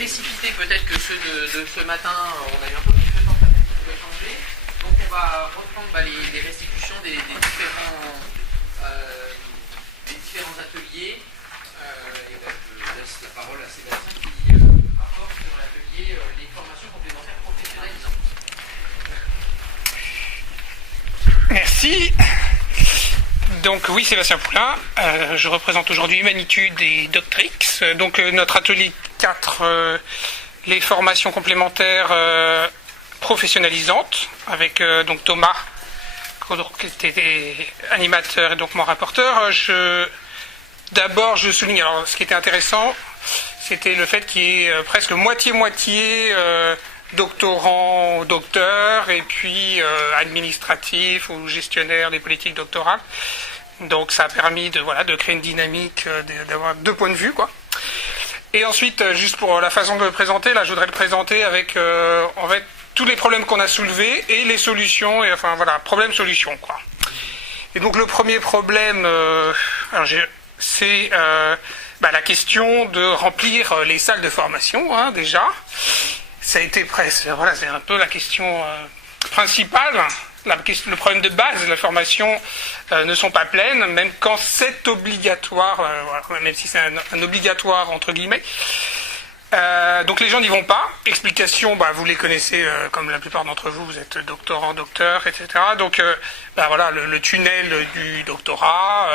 précipités peut-être que ceux de ce matin. On a eu un peu plus de temps, certaines choses doivent changer. Donc on va reprendre les restitutions des différents ateliers. Et je laisse la parole à Sébastien qui rapporte sur l'atelier les formations complémentaires professionnalisantes. Merci. Donc oui, Sébastien Poulain, je représente aujourd'hui Humanitude et Doctrix. Donc notre atelier 4, les formations complémentaires professionnalisantes, avec donc Thomas, qui était animateur et donc mon rapporteur. D'abord, je souligne, alors ce qui était intéressant, c'était le fait qu'il y ait presque moitié-moitié doctorants, docteurs, et puis administratifs ou gestionnaires des politiques doctorales. Donc ça a permis de créer une dynamique, d'avoir deux points de vue, quoi. Et ensuite, juste pour la façon de le présenter, là je voudrais le présenter avec en fait tous les problèmes qu'on a soulevés et les solutions, et enfin voilà, problème-solution, quoi. Et donc le premier problème, c'est la question de remplir les salles de formation, hein, déjà. Ça a été presque, voilà, c'est un peu la question principale. Le problème de base, la formation ne sont pas pleines, même quand c'est obligatoire, voilà, même si c'est un obligatoire entre guillemets. Donc les gens n'y vont pas. Explication, vous les connaissez comme la plupart d'entre vous, vous êtes doctorant, docteur, etc. Donc voilà, le tunnel du doctorat,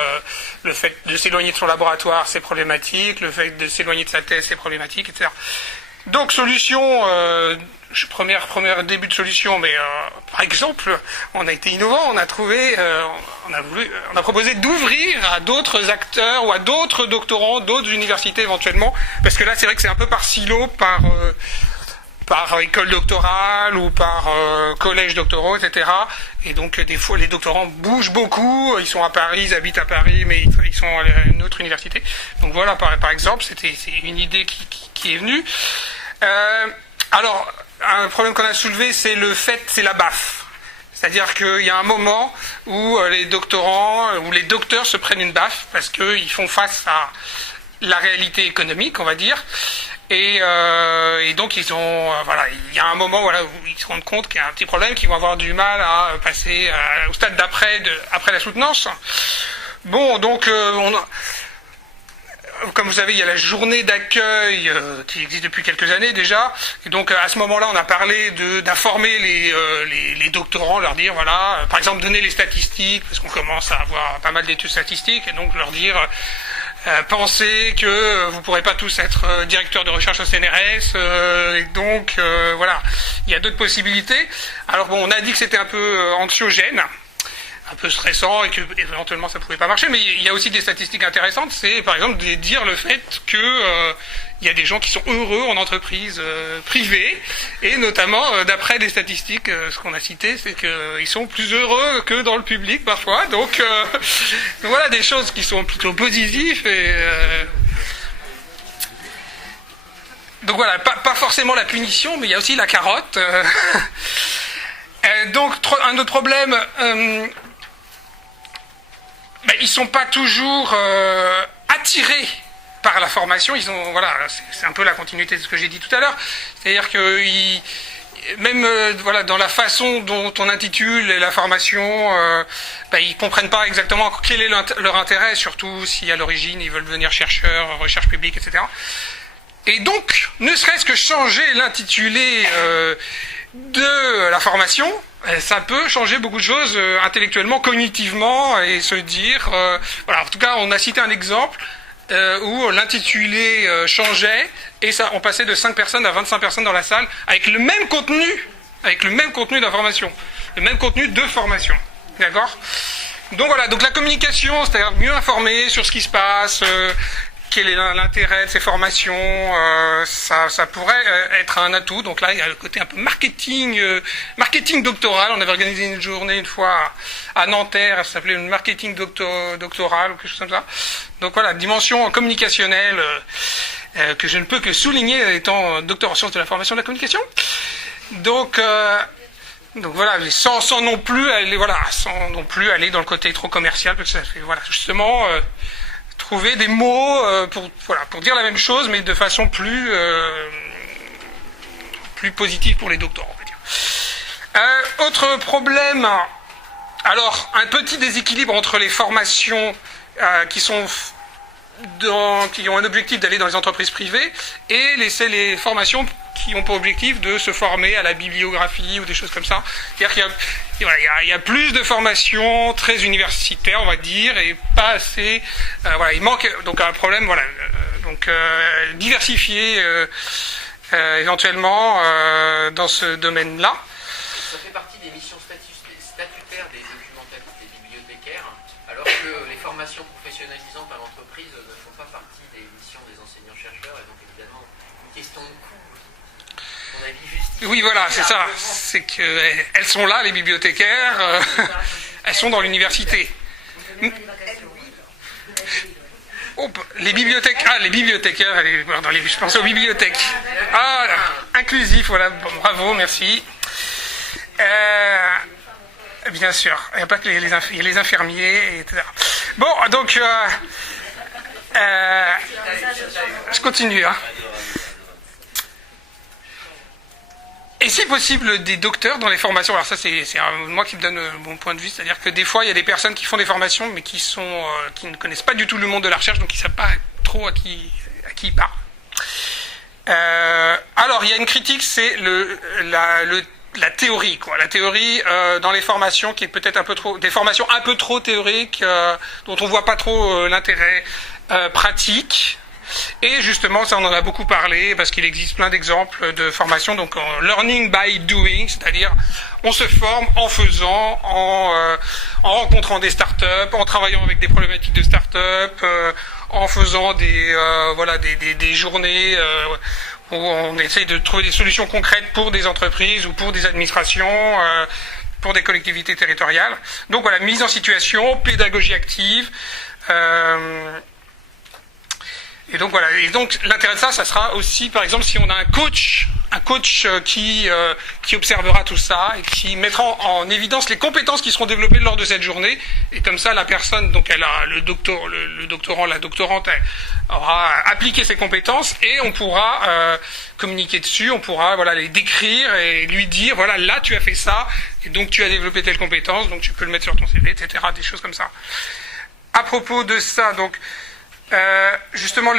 le fait de s'éloigner de son laboratoire, c'est problématique, le fait de s'éloigner de sa thèse, c'est problématique, etc. Donc solution, premier début de solution, mais par exemple, on a été innovant, on a trouvé, on a proposé d'ouvrir à d'autres acteurs ou à d'autres doctorants, d'autres universités éventuellement, parce que là c'est vrai que c'est un peu par silo, par école doctorale ou par collège doctoraux, etc. Et donc des fois les doctorants bougent beaucoup, ils sont à Paris, ils habitent à Paris, mais ils sont à une autre université. Donc voilà, par exemple, c'est une idée qui est venue. Alors, un problème qu'on a soulevé, c'est la baffe. C'est-à-dire qu'il y a un moment où les doctorants ou les docteurs se prennent une baffe parce qu'ils font face à la réalité économique, on va dire. Et donc ils ont il y a un moment où ils se rendent compte qu'il y a un petit problème, qu'ils vont avoir du mal à passer au stade après la soutenance. Bon, donc comme vous savez, il y a la journée d'accueil qui existe depuis quelques années déjà, et donc à ce moment-là, on a parlé d'informer les doctorants, leur dire par exemple donner les statistiques, parce qu'on commence à avoir pas mal d'études statistiques, et donc leur dire pensez que vous ne pourrez pas tous être directeur de recherche au CNRS, et donc voilà, il y a d'autres possibilités. Alors bon, on a dit que c'était un peu anxiogène, un peu stressant, et que éventuellement ça pouvait pas marcher, mais il y a aussi des statistiques intéressantes. C'est par exemple de dire le fait que il y a des gens qui sont heureux en entreprise privée, et notamment d'après des statistiques, ce qu'on a cité, c'est qu'ils sont plus heureux que dans le public parfois. Donc voilà, des choses qui sont plutôt positives. Et donc voilà, pas forcément la punition, mais il y a aussi la carotte. Donc un autre problème, ils sont pas toujours attirés par la formation. C'est un peu la continuité de ce que j'ai dit tout à l'heure. C'est-à-dire que même dans la façon dont on intitule la formation, ils comprennent pas exactement quel est leur intérêt, surtout si à l'origine ils veulent devenir chercheurs, recherche publique, etc. Et donc, ne serait-ce que changer l'intitulé de la formation, ça peut changer beaucoup de choses intellectuellement, cognitivement, et se dire... en tout cas, on a cité un exemple où l'intitulé changeait, et on passait de 5 personnes à 25 personnes dans la salle, avec le même contenu d'information, le même contenu de formation. D'accord ? Donc voilà, donc la communication, c'est-à-dire mieux informer sur ce qui se passe, quel est l'intérêt de ces formations, ça pourrait être un atout. Donc là, il y a le côté un peu marketing doctoral. On avait organisé une journée une fois à Nanterre, ça s'appelait une marketing doctoral ou quelque chose comme ça. Donc voilà, dimension communicationnelle que je ne peux que souligner étant docteur en sciences de l'information et de la communication. Donc voilà, sans non plus aller dans le côté trop commercial, parce que ça fait justement trouver des mots pour dire la même chose, mais de façon plus plus positive pour les doctorants, on va dire. Autre problème, alors un petit déséquilibre entre les formations qui ont un objectif d'aller dans les entreprises privées et les formations qui ont pour objectif de se former à la bibliographie ou des choses comme ça. C'est-à-dire qu'il y a plus de formations très universitaires, on va dire, et pas assez. Il manque donc un problème. Diversifier éventuellement dans ce domaine-là. Ça fait partie des missions statutaires des documentalistes et bibliothécaires, alors que les formations professionnalisantes à l'entreprise ne font pas partie des missions des enseignants-chercheurs, et donc évidemment une question de coût. On a dit juste. Oui, voilà, c'est ça. C'est qu'elles sont là, les bibliothécaires. Elles sont dans l'université. Les bibliothécaires, je pense aux bibliothèques. Inclusif, voilà, bravo, merci. Bien sûr, il n'y a pas que il y a les infirmiers, etc. Bon, donc, je continue. Et si possible, des docteurs dans les formations. Alors ça, c'est moi qui me donne mon point de vue. C'est-à-dire que des fois, il y a des personnes qui font des formations, mais qui ne connaissent pas du tout le monde de la recherche, donc ils ne savent pas trop à qui ils parlent. Alors, il y a une critique, c'est la théorie, quoi. La théorie dans les formations qui est peut-être des formations un peu trop théoriques, dont on voit pas trop l'intérêt pratique. Et justement, ça on en a beaucoup parlé, parce qu'il existe plein d'exemples de formations, donc en learning by doing, c'est-à-dire on se forme en faisant, en rencontrant des startups, en travaillant avec des problématiques de startups, en faisant des journées où on essaye de trouver des solutions concrètes pour des entreprises ou pour des administrations, pour des collectivités territoriales. Donc voilà, mise en situation, pédagogie active. Et donc voilà. Et donc l'intérêt de ça sera aussi, par exemple, si on a un coach qui observera tout ça et qui mettra en évidence les compétences qui seront développées lors de cette journée. Et comme ça, la personne, donc elle a le doctorant, la doctorante, elle aura appliqué ses compétences et on pourra communiquer dessus, on pourra les décrire et lui dire voilà, là tu as fait ça et donc tu as développé telle compétence, donc tu peux le mettre sur ton CV, etc. Des choses comme ça. À propos de ça, donc justement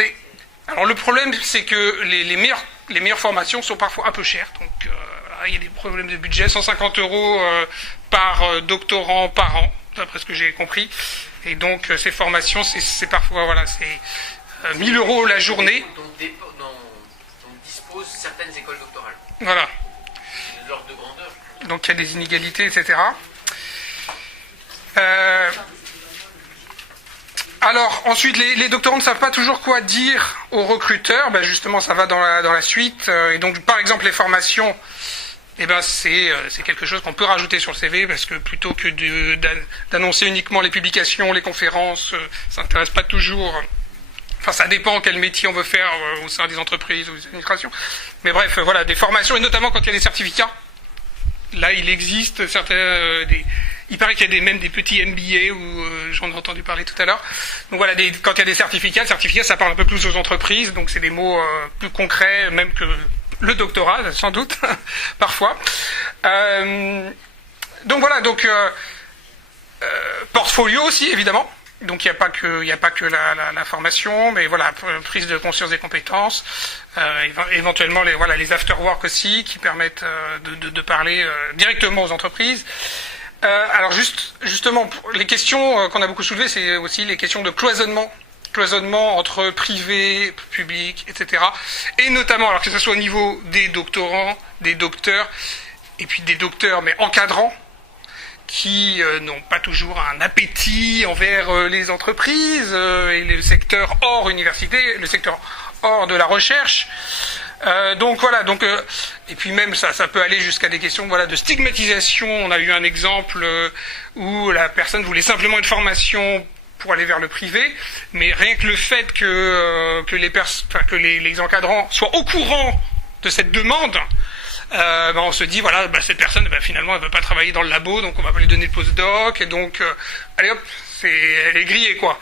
alors le problème c'est que les meilleures formations sont parfois un peu chères, donc il y a des problèmes de budget, 150 € par doctorant par an, d'après ce que j'ai compris, et donc ces formations c'est parfois c'est 1000 € la journée. dont disposent certaines écoles doctorales. Voilà. De l'ordre de grandeur. Donc il y a des inégalités, etc. Alors, ensuite, les doctorants ne savent pas toujours quoi dire aux recruteurs. Ben justement, ça va dans la suite. Et donc, par exemple, les formations, c'est quelque chose qu'on peut rajouter sur le CV, parce que plutôt que d'annoncer uniquement les publications, les conférences, ça n'intéresse pas toujours. Enfin, ça dépend quel métier on veut faire au sein des entreprises ou des administrations. Mais bref, voilà, des formations, et notamment quand il y a des certificats. Là, il existe certains... Il paraît qu'il y a même des petits MBA, où j'en ai entendu parler tout à l'heure. Donc voilà, quand il y a des certificats, le certificat, ça parle un peu plus aux entreprises, donc c'est des mots plus concrets, même que le doctorat, sans doute, parfois. Donc voilà, portfolio aussi, évidemment. Donc il n'y a pas que la formation, mais voilà, prise de conscience des compétences, éventuellement les after-work aussi, qui permettent de parler directement aux entreprises. Alors justement, les questions qu'on a beaucoup soulevées, c'est aussi les questions de cloisonnement entre privé, public, etc. Et notamment, alors que ce soit au niveau des doctorants, des docteurs, et puis des docteurs, mais encadrants, qui n'ont pas toujours un appétit envers les entreprises et le secteur hors université, le secteur hors de la recherche. Et puis même ça peut aller jusqu'à des questions de stigmatisation. On a eu un exemple où la personne voulait simplement une formation pour aller vers le privé, mais rien que le fait que les encadrants soient au courant de cette demande, on se dit cette personne finalement elle veut pas travailler dans le labo, donc on va pas lui donner de postdoc, et donc allez hop, elle est grillée, quoi.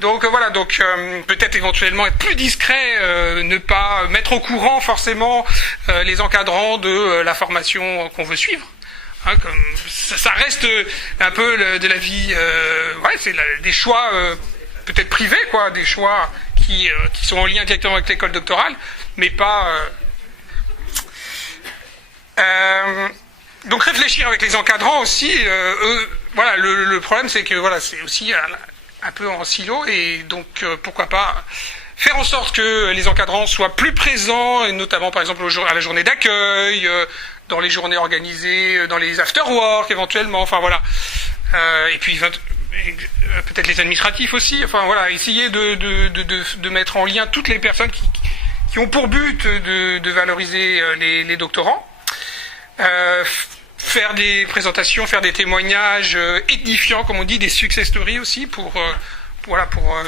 Donc voilà, donc peut-être éventuellement être plus discret, ne pas mettre au courant forcément les encadrants de la formation qu'on veut suivre. Hein, comme ça reste un peu de la vie, c'est des choix peut-être privés, quoi, des choix qui sont en lien directement avec l'école doctorale, mais pas. Donc réfléchir avec les encadrants aussi. Voilà, le problème c'est que voilà, c'est aussi un peu en silo, et donc pourquoi pas faire en sorte que les encadrants soient plus présents, et notamment par exemple à la journée d'accueil, dans les journées organisées, dans les after-work éventuellement, enfin voilà. Et puis peut-être les administratifs aussi, enfin voilà, essayer de mettre en lien toutes les personnes qui ont pour but de valoriser les doctorants. Faire des présentations, faire des témoignages édifiants, comme on dit, des success stories aussi, pour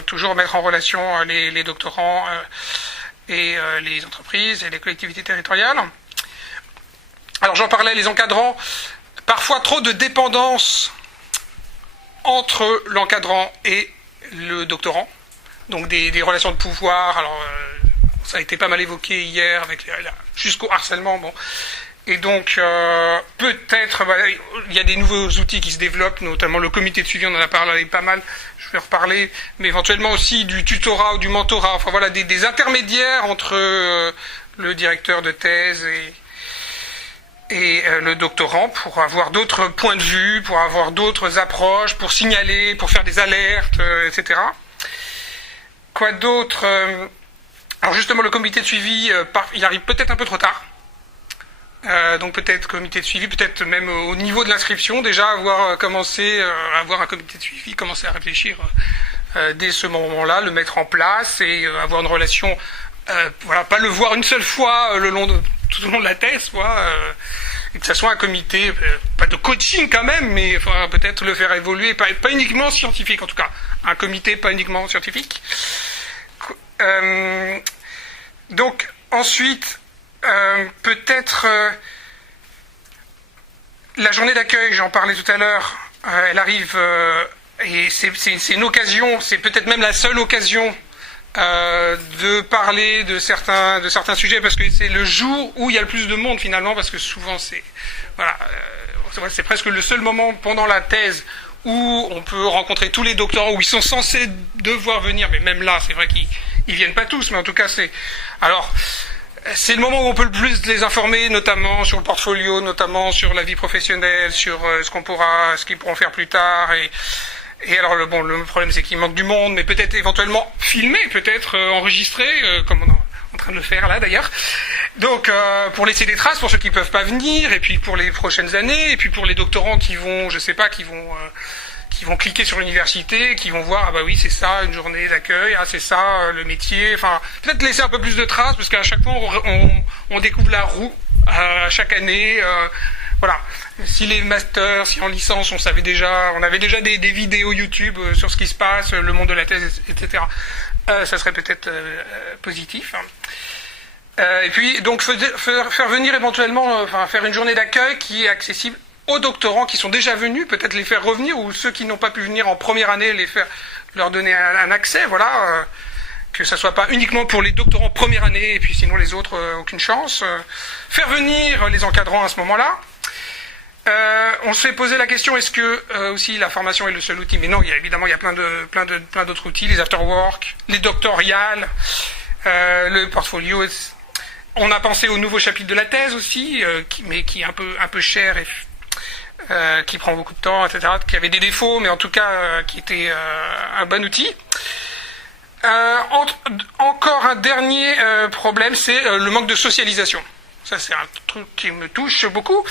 toujours mettre en relation les doctorants et les entreprises et les collectivités territoriales. Alors j'en parlais, les encadrants, parfois trop de dépendance entre l'encadrant et le doctorant, donc des relations de pouvoir. Alors ça a été pas mal évoqué hier avec jusqu'au harcèlement, bon. Et donc, peut-être, il y a des nouveaux outils qui se développent, notamment le comité de suivi, on en a parlé pas mal, je vais reparler, mais éventuellement aussi du tutorat ou du mentorat, enfin voilà, des intermédiaires entre le directeur de thèse et le doctorant, pour avoir d'autres points de vue, pour avoir d'autres approches, pour signaler, pour faire des alertes, etc. Quoi d'autre? Alors justement, le comité de suivi, il arrive peut-être un peu trop tard. Donc peut-être comité de suivi, peut-être même au niveau de l'inscription, déjà avoir un comité de suivi, commencer à réfléchir dès ce moment-là, le mettre en place et avoir une relation, pas le voir une seule fois tout au long de la thèse, et que ça soit un comité, pas de coaching quand même, mais peut-être le faire évoluer, pas uniquement scientifique en tout cas, un comité pas uniquement scientifique. Donc ensuite, peut-être la journée d'accueil, j'en parlais tout à l'heure, elle arrive et c'est une occasion, c'est peut-être même la seule occasion de parler de certains sujets, parce que c'est le jour où il y a le plus de monde finalement, parce que souvent c'est presque le seul moment pendant la thèse où on peut rencontrer tous les doctorants, où ils sont censés devoir venir, mais même là c'est vrai qu'ils viennent pas tous, mais en tout cas c'est le moment où on peut le plus les informer, notamment sur le portfolio, notamment sur la vie professionnelle, sur ce qu'ils pourront faire plus tard. Et alors le problème c'est qu'il manque du monde, mais peut-être éventuellement filmer, peut-être enregistrer, comme on est en train de le faire là d'ailleurs. Donc pour laisser des traces pour ceux qui peuvent pas venir, et puis pour les prochaines années, et puis pour les doctorants qui vont cliquer sur l'université, qui vont voir, ah bah oui, c'est ça, une journée d'accueil, ah c'est ça, le métier, enfin, peut-être laisser un peu plus de traces, parce qu'à chaque fois, on découvre la roue, chaque année, voilà. Si les masters, si en licence, on avait déjà des vidéos YouTube sur ce qui se passe, le monde de la thèse, etc., ça serait peut-être positif. Et puis, donc, faire venir éventuellement, faire une journée d'accueil qui est accessible aux doctorants qui sont déjà venus, peut-être les faire revenir, ou ceux qui n'ont pas pu venir en première année, leur donner un accès, voilà, que ça soit pas uniquement pour les doctorants première année, et puis sinon les autres, aucune chance. Faire venir les encadrants à ce moment-là. On s'est posé la question, est-ce que aussi la formation est le seul outil? Mais non, il y a plein d'autres outils, les afterwork, les doctoriales, le portfolio. On a pensé au nouveau chapitre de la thèse aussi, mais qui est un peu cher et qui prend beaucoup de temps, etc., qui avait des défauts, mais en tout cas qui était un bon outil. Encore un dernier problème, c'est le manque de socialisation. Ça, c'est un truc qui me touche beaucoup.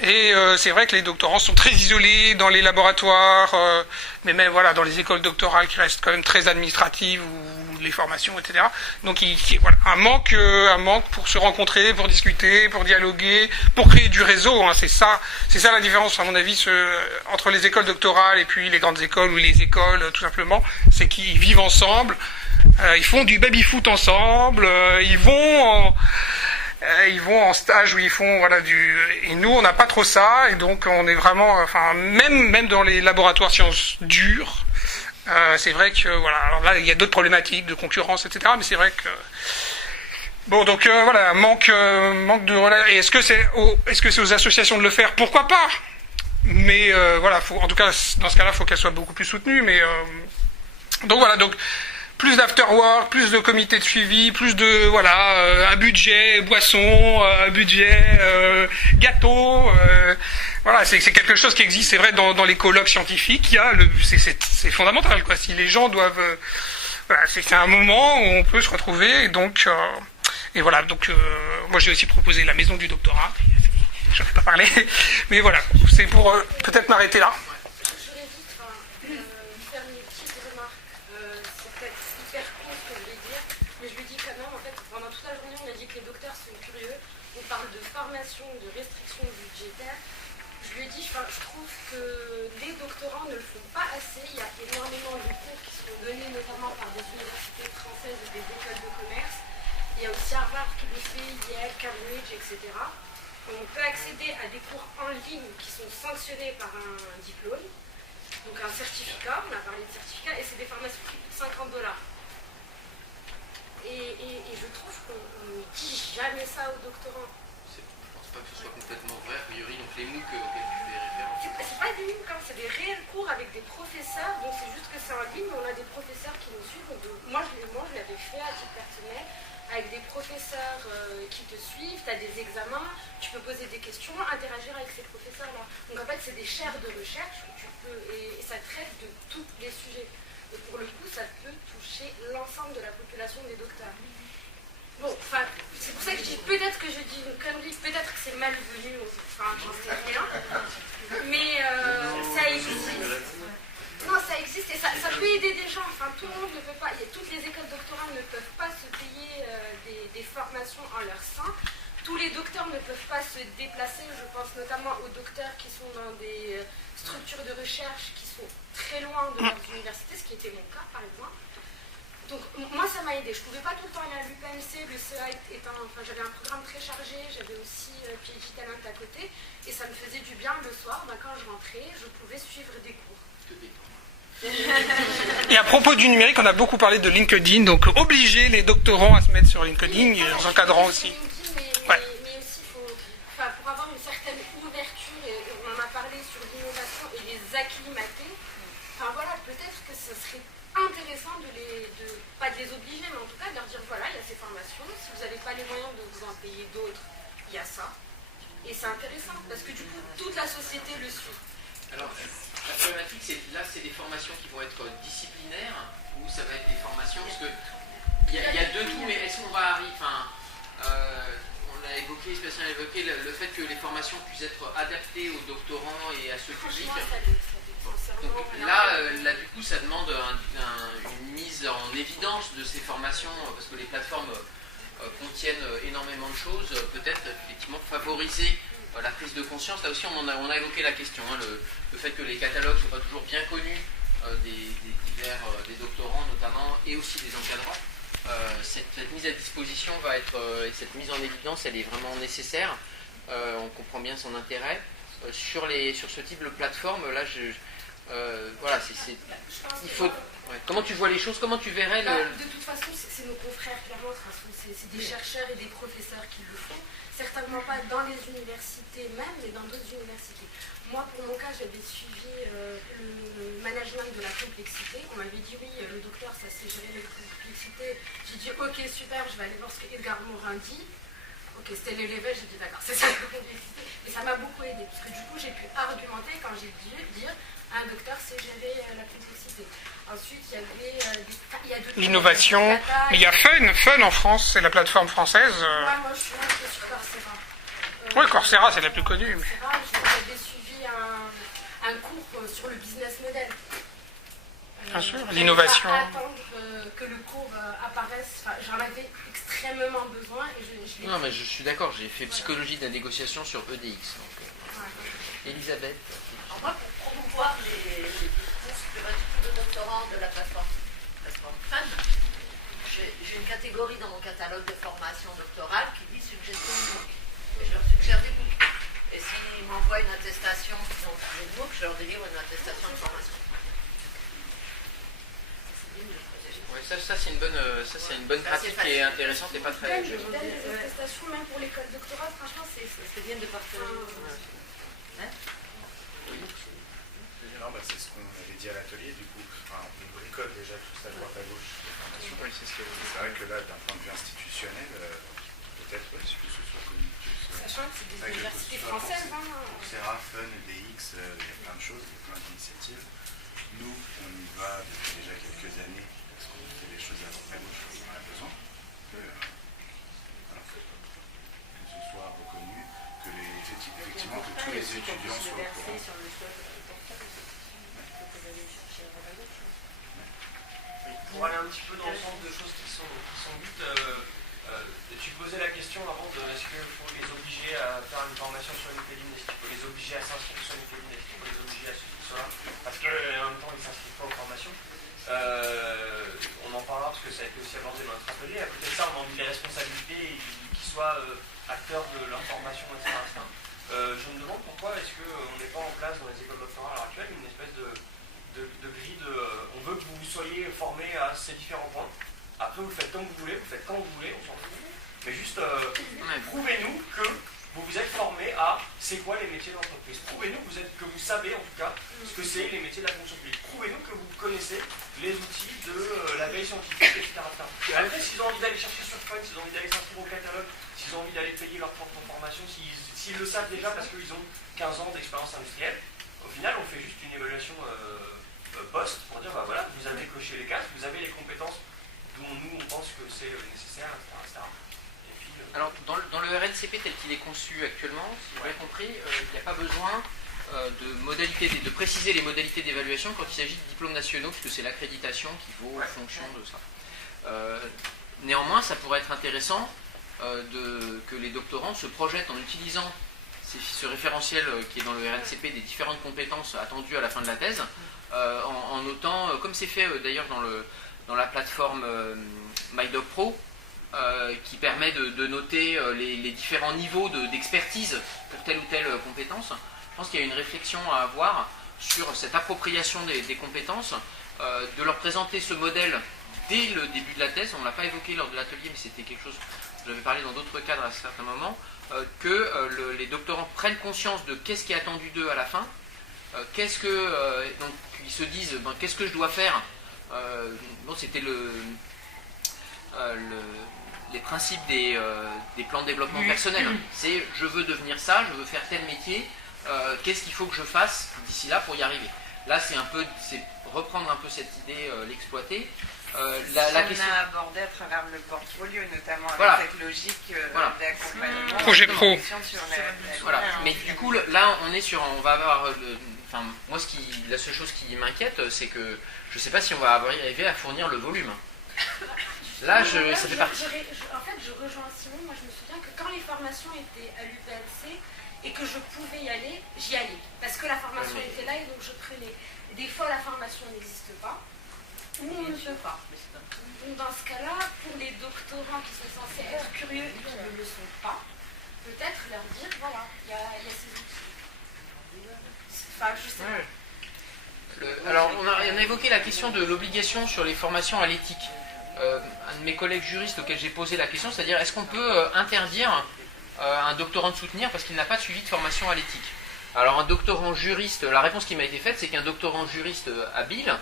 Et c'est vrai que les doctorants sont très isolés dans les laboratoires, mais même dans les écoles doctorales qui restent quand même très administratives, ou les formations, etc. Donc un manque pour se rencontrer, pour discuter, pour dialoguer, pour créer du réseau. Hein. C'est ça la différence, à mon avis, entre les écoles doctorales et puis les grandes écoles, ou les écoles, tout simplement. C'est qu'ils vivent ensemble, ils font du baby-foot ensemble, ils vont en stage où ils font et nous on n'a pas trop ça, et donc on est vraiment même dans les laboratoires sciences dures, C'est vrai que, voilà, alors là, il y a d'autres problématiques de concurrence, etc., mais c'est vrai que... Bon, donc voilà, manque de relais. Et est-ce que c'est aux associations de le faire? Pourquoi pas? Mais voilà, en tout cas, dans ce cas-là, il faut qu'elles soient beaucoup plus soutenues, mais... donc voilà, donc plus d'afterwork, plus de comités de suivi, plus de un budget boisson, un budget gâteau. Voilà, c'est quelque chose qui existe, c'est vrai, dans les colloques scientifiques. C'est fondamental, quoi. Si les gens doivent, voilà, c'est un moment où on peut se retrouver. Et voilà, donc moi j'ai aussi proposé la maison du doctorat. Je ne vais pas parler, mais voilà, c'est pour peut-être m'arrêter là. De restrictions budgétaires, je lui ai dit, je trouve que les doctorants ne le font pas assez. Il y a énormément de cours qui sont donnés notamment par des universités françaises et des écoles de commerce. Il y a aussi Harvard qui le fait, Yale, Cambridge, etc. On peut accéder à des cours en ligne qui sont sanctionnés par un diplôme, donc un certificat, on a parlé de certificat, et c'est des formations qui coûtent $50. Et je trouve qu'on ne dit jamais ça aux doctorants. Pas que ce soit complètement vrai, a priori, donc les MOOC auxquels tu fais référence. C'est pas des MOOC, c'est des réels cours avec des professeurs, donc c'est juste que c'est en ligne, mais on a des professeurs qui nous suivent. Donc, moi, je l'avais fait à titre personnel, avec des professeurs qui te suivent, tu as des examens, tu peux poser des questions, interagir avec ces professeurs-là. Donc en fait, c'est des chaires de recherche où tu peux, et ça traite de tous les sujets. Et pour le coup, ça peut toucher l'ensemble de la population des docteurs. Bon, c'est pour ça que je dis, peut-être que je dis une connerie, peut-être que c'est malvenu, j'en sais rien, mais ça existe. Non, ça existe et ça peut aider des gens, tout le monde ne peut pas, toutes les écoles doctorales ne peuvent pas se payer des formations en leur sein, tous les docteurs ne peuvent pas se déplacer, je pense notamment aux docteurs qui sont dans des structures de recherche qui sont très loin de leurs universités, ce qui était mon cas par exemple. Donc moi ça m'a aidé, je ne pouvais pas tout le temps aller à l'UPMC, le CA étant, j'avais un programme très chargé, j'avais aussi PhD Talent à côté, et ça me faisait du bien le soir, quand je rentrais, je pouvais suivre des cours. Et à propos du numérique, on a beaucoup parlé de LinkedIn, donc obliger les doctorants à se mettre sur LinkedIn, et leurs encadrants aussi. Mais aussi, pour avoir une certaine ouverture, et on en a parlé sur l'innovation et les acclimater, peut-être que ce serait intéressant pas de les obliger, mais en tout cas de leur dire voilà, il y a ces formations, si vous n'avez pas les moyens de vous en payer d'autres, il y a ça. Et c'est intéressant, parce que du coup, toute la société le suit. Alors, la problématique, c'est des formations qui vont être disciplinaires, ou ça va être des formations, parce que il y a deux tout, mais est-ce qu'on va arriver, on a évoqué, Sébastien a évoqué le fait que les formations puissent être adaptées aux doctorants et à ce public. Donc là, du coup, ça demande une mise en évidence de ces formations, parce que les plateformes contiennent énormément de choses, peut-être effectivement favoriser la prise de conscience. Là aussi, on a évoqué la question, le fait que les catalogues ne sont pas toujours bien connus des doctorants notamment, et aussi des encadrants. Cette mise à disposition va être, et cette mise en évidence, elle est vraiment nécessaire. On comprend bien son intérêt. Sur ce type de plateforme, là, voilà, il faut. Ouais. Comment tu vois les choses? Comment tu verrais De toute façon, c'est nos confrères, clairement, c'est des chercheurs et des professeurs qui le font. Certainement pas dans les universités même, mais dans d'autres universités. Moi, pour mon cas, j'avais suivi le management de la complexité. On m'avait dit oui, le docteur, ça sait gérer la complexité. J'ai dit ok, super, je vais aller voir ce que Edgar Morin dit. Ok, c'était le level, j'ai dit d'accord, c'est ça la complexité. Et ça m'a beaucoup aidé, parce que du coup, j'ai pu argumenter quand j'ai dû dire un docteur sait gérer la complexité. Ensuite, il y avait l'innovation. Mais il y a Fun en France, c'est la plateforme française. Ouais, moi je suis sur Coursera. Oui, Coursera, c'est la plus connue. J'avais suivi un cours sur le business model. Bien sûr, l'innovation. Pas attendre que le cours apparaisse. J'en avais extrêmement besoin et je l'ai. Non, mais je suis d'accord, j'ai fait psychologie de la négociation sur EDX. Donc, Elisabeth. Alors moi, pour promouvoir les bourses de doctorants de la plateforme Fun, j'ai une catégorie dans mon catalogue de formation doctorale qui dit suggestion de MOOC. Et je leur suggère des MOOC. Et s'ils m'envoient une attestation, donc des MOOC, je leur délivre une attestation de formation. ça c'est une bonne pratique qui est intéressante et pas très. Je donne des attestations même pour l'école doctorat, franchement c'est bien de partager. C'est ce qu'on avait dit à l'atelier, du coup, on bricole déjà tout à droite à gauche des formations. Oui, c'est vrai que là, d'un point de vue institutionnel, peut-être que ce soit connu. Sachant que c'est des universités françaises. Coursera, Fun, DX, il y a plein de choses, il y a plein d'initiatives. Nous, on y va depuis déjà quelques années, parce qu'on fait des choses à droite à gauche, on en a besoin. Que ce soit reconnu, que effectivement, que tous les étudiants soient au courant. Pour aller un petit peu dans le sens de choses qui sont dites, tu posais la question avant de est-ce qu'il faut les obliger à faire une formation sur LinkedIn, est-ce qu'il faut les obliger à s'inscrire sur LinkedIn, est-ce qu'il faut les obliger à ceci, cela, parce qu'en même temps ils ne s'inscrivent pas aux formations. On en parlera parce que ça a été aussi abordé dans notre atelier. À côté de ça, on a envie des responsabilités et qu'ils soient acteurs de l'information, etc. Je me demande pourquoi est-ce qu'on n'est pas en place dans les écoles doctorales à l'heure actuelle une espèce de grille on veut que vous soyez formés à ces différents points. Après, vous le faites comme vous voulez, vous faites quand vous voulez, on s'en fout. Mais juste, prouvez-nous que vous vous êtes formés à c'est quoi les métiers de l'entreprise. Prouvez-nous que vous savez en tout cas ce que c'est les métiers de la fonction publique. Prouvez-nous que vous connaissez les outils de la veille scientifique, etc. Après, s'ils ont envie d'aller chercher sur Fun, s'ils ont envie d'aller s'inscrire au catalogue, s'ils ont envie d'aller payer leur propre formation, s'ils le savent déjà parce qu'ils ont 15 ans d'expérience industrielle, au final, on fait juste une évaluation post pour dire bah voilà, vous avez coché les cases, vous avez les compétences dont nous on pense que c'est nécessaire, etc. Et puis, alors dans le RNCP tel qu'il est conçu actuellement, si j'ai bien compris, il n'y a pas besoin de préciser les modalités d'évaluation quand il s'agit de diplômes nationaux, puisque c'est l'accréditation qui vaut en fonction de ça. Néanmoins, ça pourrait être intéressant que les doctorants se projettent en utilisant ce référentiel qui est dans le RNCP des différentes compétences attendues à la fin de la thèse, en notant, comme c'est fait d'ailleurs dans la plateforme MyDocPro, qui permet de noter les différents niveaux d'expertise pour telle ou telle compétence. Je pense qu'il y a une réflexion à avoir sur cette appropriation des compétences, de leur présenter ce modèle dès le début de la thèse. On ne l'a pas évoqué lors de l'atelier, mais c'était quelque chose, je l'avais parlé dans d'autres cadres à certains moments, que les doctorants prennent conscience de qu'est-ce qui est attendu d'eux à la fin, donc ils se disent qu'est-ce que je dois faire. C'était les principes des plans de développement personnel. C'est je veux devenir ça, je veux faire tel métier, qu'est-ce qu'il faut que je fasse d'ici là pour y arriver. Là c'est reprendre un peu cette idée, l'exploiter. La question... On a abordé à travers le portfolio, notamment avec cette logique d'accompagnement. Projet pro. Voilà. Mais du coup, là, on va avoir... moi, la seule chose qui m'inquiète, c'est que je ne sais pas si on va arriver à fournir le volume. Là, ça fait partie. En fait, je rejoins Simon. Moi, je me souviens que quand les formations étaient à l'UPLC et que je pouvais y aller, j'y allais. Parce que la formation était là et donc je prenais. Des fois, la formation n'existe pas. Ou on ne peut pas. Donc dans ce cas-là, pour les doctorants qui sont censés être curieux et qui ne le sont pas, peut-être leur dire, voilà, il y a ces outils. Enfin, je sais pas. Alors, on a évoqué la question de l'obligation sur les formations à l'éthique. Un de mes collègues juristes auquel j'ai posé la question, c'est-à-dire, est-ce qu'on peut interdire un doctorant de soutenir parce qu'il n'a pas de suivi de formation à l'éthique? Alors, un doctorant juriste, la réponse qui m'a été faite, c'est qu'un doctorant juriste habile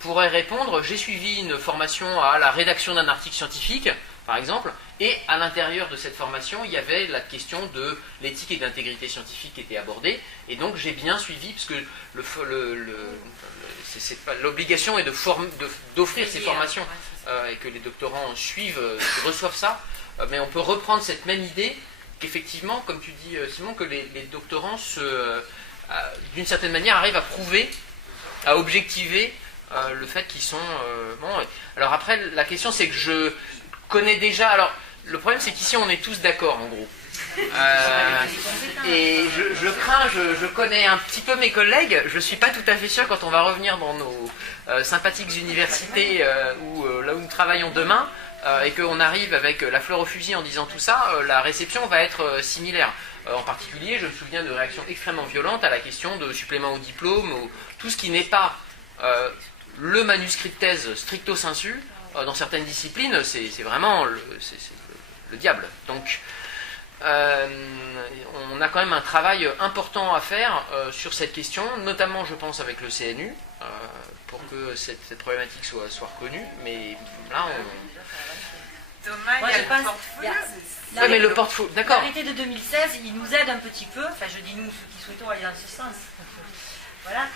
pourrait répondre, j'ai suivi une formation à la rédaction d'un article scientifique, par exemple, et à l'intérieur de cette formation, il y avait la question de l'éthique et de l'intégrité scientifique qui était abordée, et donc j'ai bien suivi, parce que l'obligation est d'offrir ces formations, et que les doctorants reçoivent ça, mais on peut reprendre cette même idée, qu'effectivement, comme tu dis Simon, que les doctorants, d'une certaine manière, arrivent à prouver, à objectiver, le fait qu'ils sont... Alors après, la question c'est que je connais déjà... Alors, le problème c'est qu'ici on est tous d'accord en gros. Et je crains, je connais un petit peu mes collègues, je ne suis pas tout à fait sûr quand on va revenir dans nos sympathiques universités là où nous travaillons demain, et qu'on arrive avec la fleur au fusil en disant tout ça, la réception va être similaire. En particulier, je me souviens de réactions extrêmement violentes à la question de supplément au diplôme, tout ce qui n'est pas... le manuscrit de thèse stricto sensu dans certaines disciplines, c'est vraiment le diable. Donc, on a quand même un travail important à faire sur cette question, notamment, je pense, avec le CNU, pour que cette problématique soit reconnue. Mais là, Thomas, il y a le portfolio. Oui, mais le portfolio, d'accord. L'arrêté de 2016, il nous aide un petit peu, enfin je dis nous, ceux qui souhaitons aller dans ce sens. Voilà,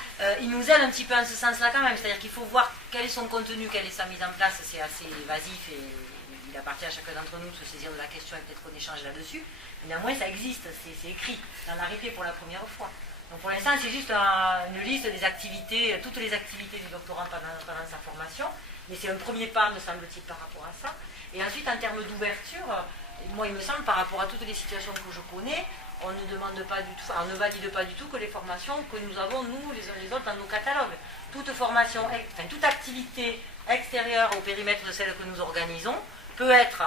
il nous aide un petit peu en ce sens-là quand même, c'est-à-dire qu'il faut voir quel est son contenu, quelle est sa mise en place, c'est assez évasif et il appartient à chacun d'entre nous de se saisir de la question et peut-être qu'on échange là-dessus. Néanmoins, ça existe, c'est écrit dans l'arrêté pour la première fois. Donc pour l'instant, c'est juste une liste des activités, toutes les activités du doctorant pendant sa formation, mais c'est un premier pas, me semble-t-il, par rapport à ça. Et ensuite, en termes d'ouverture, moi, il me semble, par rapport à toutes les situations que je connais, on ne demande pas du tout, on ne valide pas du tout que les formations que nous avons, nous, les uns les autres, dans nos catalogues. Toute formation, enfin, toute activité extérieure au périmètre de celle que nous organisons peut être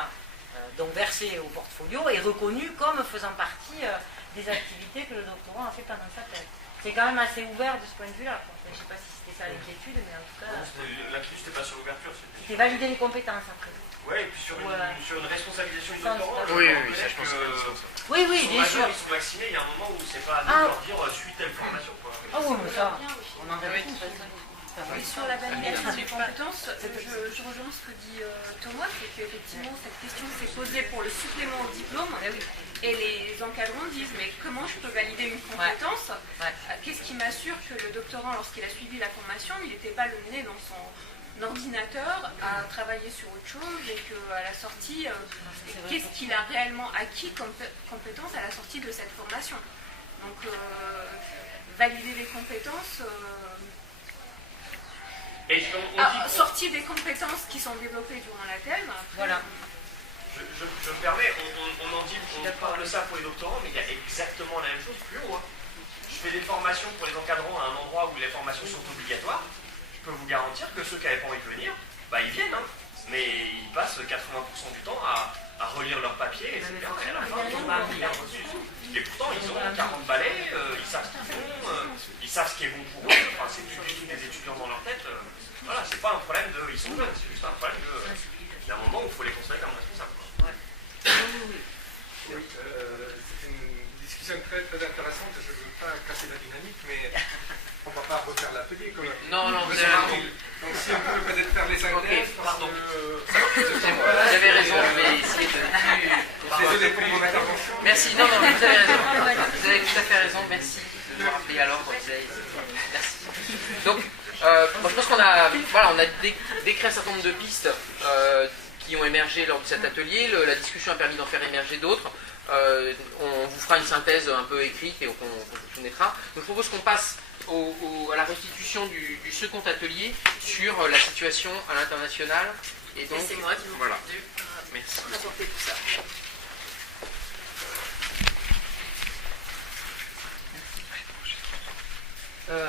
donc versée au portfolio et reconnue comme faisant partie des activités que le doctorant a fait pendant sa thèse. C'est quand même assez ouvert de ce point de vue-là. Enfin, je ne sais pas si c'était ça l'inquiétude, mais en tout cas... L'inquiétude, c'était pas sur l'ouverture. C'était valider les compétences après. Oui, et puis sur une responsabilisation du doctorant. Oui, ça, je pense que oui, bien sûr. Ils sont vaccinés, il y a un moment où c'est pas à nous de leur dire suis telle formation. Ah oui, mais ça, on en rêve tous. Et sur la validation des compétences, je rejoins ce que dit Thomas, c'est qu'effectivement cette question s'est posée pour le supplément au diplôme, et les encadrants disent mais comment je peux valider une compétence? Qu'est-ce qui m'assure que le doctorant, lorsqu'il a suivi la formation, il n'était pas le nez dans son ordinateur à travailler sur autre chose, et qu'à la sortie, qu'est-ce qu'il a réellement acquis comme compétence à la sortie de cette formation? Donc valider les compétences... sortie des compétences qui sont développées durant la thèse. Voilà. Je me permets, on parle de ça pour les doctorants, mais il y a exactement la même chose plus haut. Je fais des formations pour les encadrants à un endroit où les formations sont obligatoires. Je peux vous garantir que ceux qui n'avaient pas envie de venir, ils viennent, mais ils passent 80% du temps à relire leurs papiers, etc. Et à la fin, ils ont pas rien reçu. Et pourtant, ils ont 40 balais, ils savent ce qu'ils font, ils savent ce qui est bon pour eux. Enfin, c'est plus du tout des étudiants dans leur tête. Voilà, c'est pas un problème de ils sont jeunes, c'est juste un problème d'un moment où il faut les considérer comme responsables. Oui, c'est une discussion très intéressante. Je ne veux pas casser la dynamique, mais on ne va pas refaire l'atelier quand même. Non, vous avez raison. Donc si on peut peut-être faire les synthèses, pardon. Vous avez raison, mais essayez de plus... Désolé pour mon intervention. Merci, non, vous avez raison. Vous avez tout à fait raison, merci de me rappeler à l'ordre. Merci. Donc, je pense qu'on a, on a décrit un certain nombre de pistes qui ont émergé lors de cet atelier. La discussion a permis d'en faire émerger d'autres. On vous fera une synthèse un peu écrite et on soumettra. Donc je propose qu'on passe à la restitution du second atelier sur la situation à l'international. Et donc, c'est moi qui vous voilà. Merci. apporter tout ça.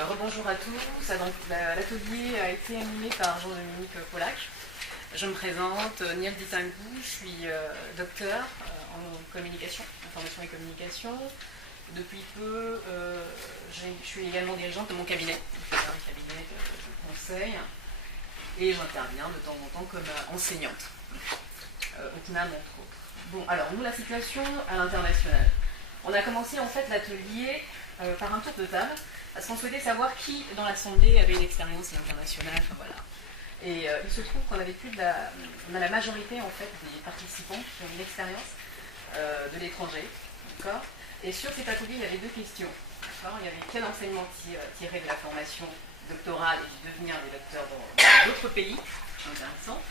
Rebonjour à tous. Donc, l'atelier a été animé par Jean-Dominique Pollack. Je me présente, Niel Ditangou, je suis docteur en communication, information et communication. Depuis peu, je suis également dirigeante de mon cabinet, un cabinet de conseil, et j'interviens de temps en temps comme enseignante, au CNAM entre autres. Bon, alors nous, la situation à l'international. On a commencé en fait l'atelier par un tour de table, parce qu'on souhaitait savoir qui dans l'assemblée avait une expérience internationale, enfin voilà. Et il se trouve qu'on avait on a la majorité en fait des participants qui ont une expérience de l'étranger, d'accord. Et sur cet atelier, il y avait deux questions. Il y avait quel enseignement tirer de la formation doctorale et du devenir des docteurs dans d'autres pays, intéressant.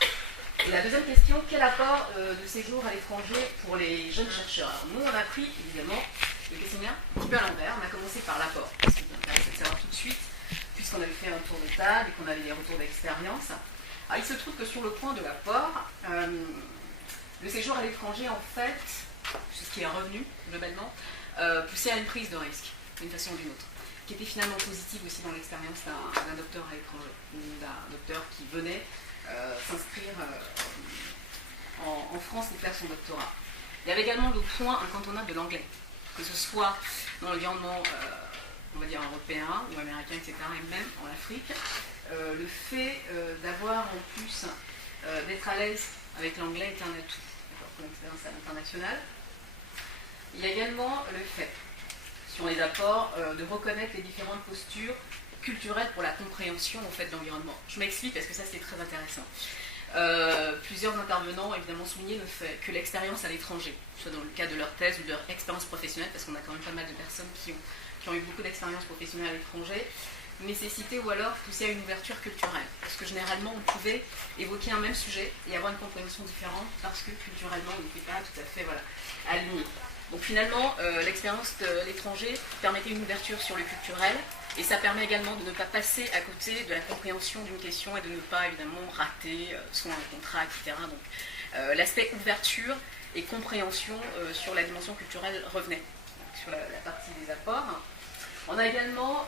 Et la deuxième question, quel apport de séjour à l'étranger pour les jeunes chercheurs? Alors nous, on a pris évidemment le questionnaire un petit peu à l'envers. On a commencé par l'apport, parce qu'il nous intéressait de savoir tout de suite, puisqu'on avait fait un tour de table et qu'on avait des retours d'expérience. Alors il se trouve que sur le point de l'apport, le séjour à l'étranger, en fait, ce qui est un revenu globalement, poussait à une prise de risque, d'une façon ou d'une autre, qui était finalement positive aussi dans l'expérience d'un docteur à l'étranger, ou d'un docteur qui venait s'inscrire en France pour faire son doctorat. Il y avait également le point incontournable de l'anglais, que ce soit dans l'environnement, on va dire européen ou américain, etc., et même en Afrique, le fait d'avoir en plus d'être à l'aise avec l'anglais est un atout pour l'expérience à l'international. Il y a également le fait, sur les apports, de reconnaître les différentes postures culturelles pour la compréhension en fait, de l'environnement. Je m'explique parce que ça c'est très intéressant. Plusieurs intervenants évidemment souligné le fait que l'expérience à l'étranger, soit dans le cas de leur thèse ou de leur expérience professionnelle, parce qu'on a quand même pas mal de personnes qui ont eu beaucoup d'expérience professionnelle à l'étranger, nécessité ou alors pousser à une ouverture culturelle. Parce que généralement, on pouvait évoquer un même sujet et avoir une compréhension différente parce que culturellement, on n'était pas tout à fait aligné. Donc finalement, l'expérience de l'étranger permettait une ouverture sur le culturel et ça permet également de ne pas passer à côté de la compréhension d'une question et de ne pas évidemment rater soit un contrat, etc. Donc l'aspect ouverture et compréhension sur la dimension culturelle revenait sur la partie des apports. On a également,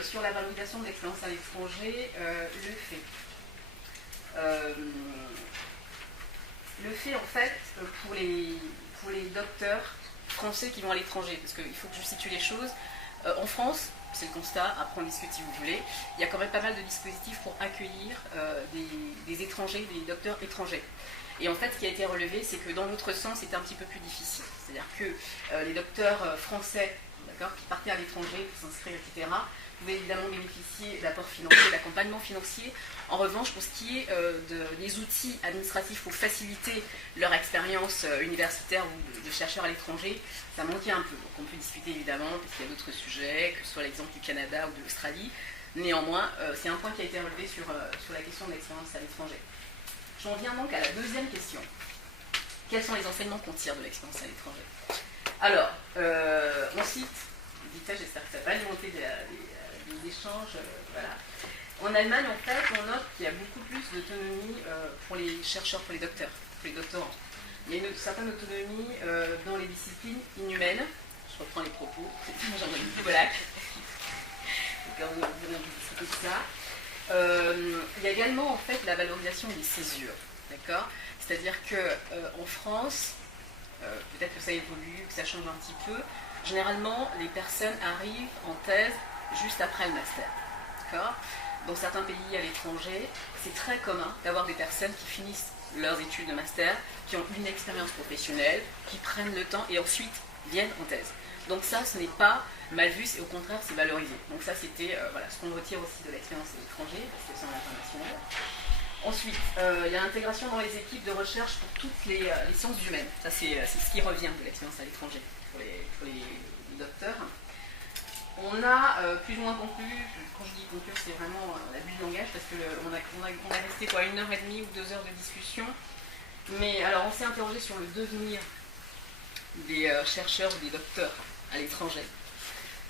sur la valorisation de l'expérience à l'étranger, le fait, en fait, pour les docteurs français qui vont à l'étranger, parce qu'il faut que je situe les choses, en France, c'est le constat, après on discute si vous voulez, il y a quand même pas mal de dispositifs pour accueillir des étrangers, des docteurs étrangers. Et en fait, ce qui a été relevé, c'est que dans l'autre sens, c'était un petit peu plus difficile. C'est-à-dire que les docteurs français qui partaient à l'étranger pour s'inscrire, etc., pouvaient évidemment bénéficier d'apports financiers, d'accompagnement financier. En revanche, pour ce qui est des outils administratifs pour faciliter leur expérience universitaire ou de chercheurs à l'étranger, ça manquait un peu. Donc on peut discuter évidemment, parce qu'il y a d'autres sujets, que ce soit l'exemple du Canada ou de l'Australie. Néanmoins, c'est un point qui a été relevé sur la question de l'expérience à l'étranger. J'en viens donc à la deuxième question. Quels sont les enseignements qu'on tire de l'expérience à l'étranger? Alors, on cite, j'espère que ça va alimenter des échanges. Voilà. En Allemagne, en fait, on note qu'il y a beaucoup plus d'autonomie pour les chercheurs, pour les docteurs, pour les doctorants. Il y a une certaine autonomie dans les disciplines inhumaines. Je reprends les propos, c'est Jean-Denis Pollack. Il y a également en fait la valorisation des césures, d'accord? C'est-à-dire qu'en France, peut-être que ça évolue, que ça change un petit peu. Généralement, les personnes arrivent en thèse juste après le master. D'accord ? Dans certains pays à l'étranger, c'est très commun d'avoir des personnes qui finissent leurs études de master, qui ont une expérience professionnelle, qui prennent le temps et ensuite viennent en thèse. Donc ça, ce n'est pas mal vu, et au contraire, c'est valorisé. Donc ça, c'était ce qu'on retire aussi de l'expérience à l'étranger, parce que c'est en international. Ensuite, il y a l'intégration dans les équipes de recherche pour toutes les sciences humaines. Ça, c'est ce qui revient de l'expérience à l'étranger pour les docteurs. On a plus ou moins conclu, quand je dis conclure, c'est vraiment l'abus de langage, parce qu'on a resté 1h30 ou 2 heures de discussion. Mais alors, on s'est interrogé sur le devenir des chercheurs ou des docteurs à l'étranger.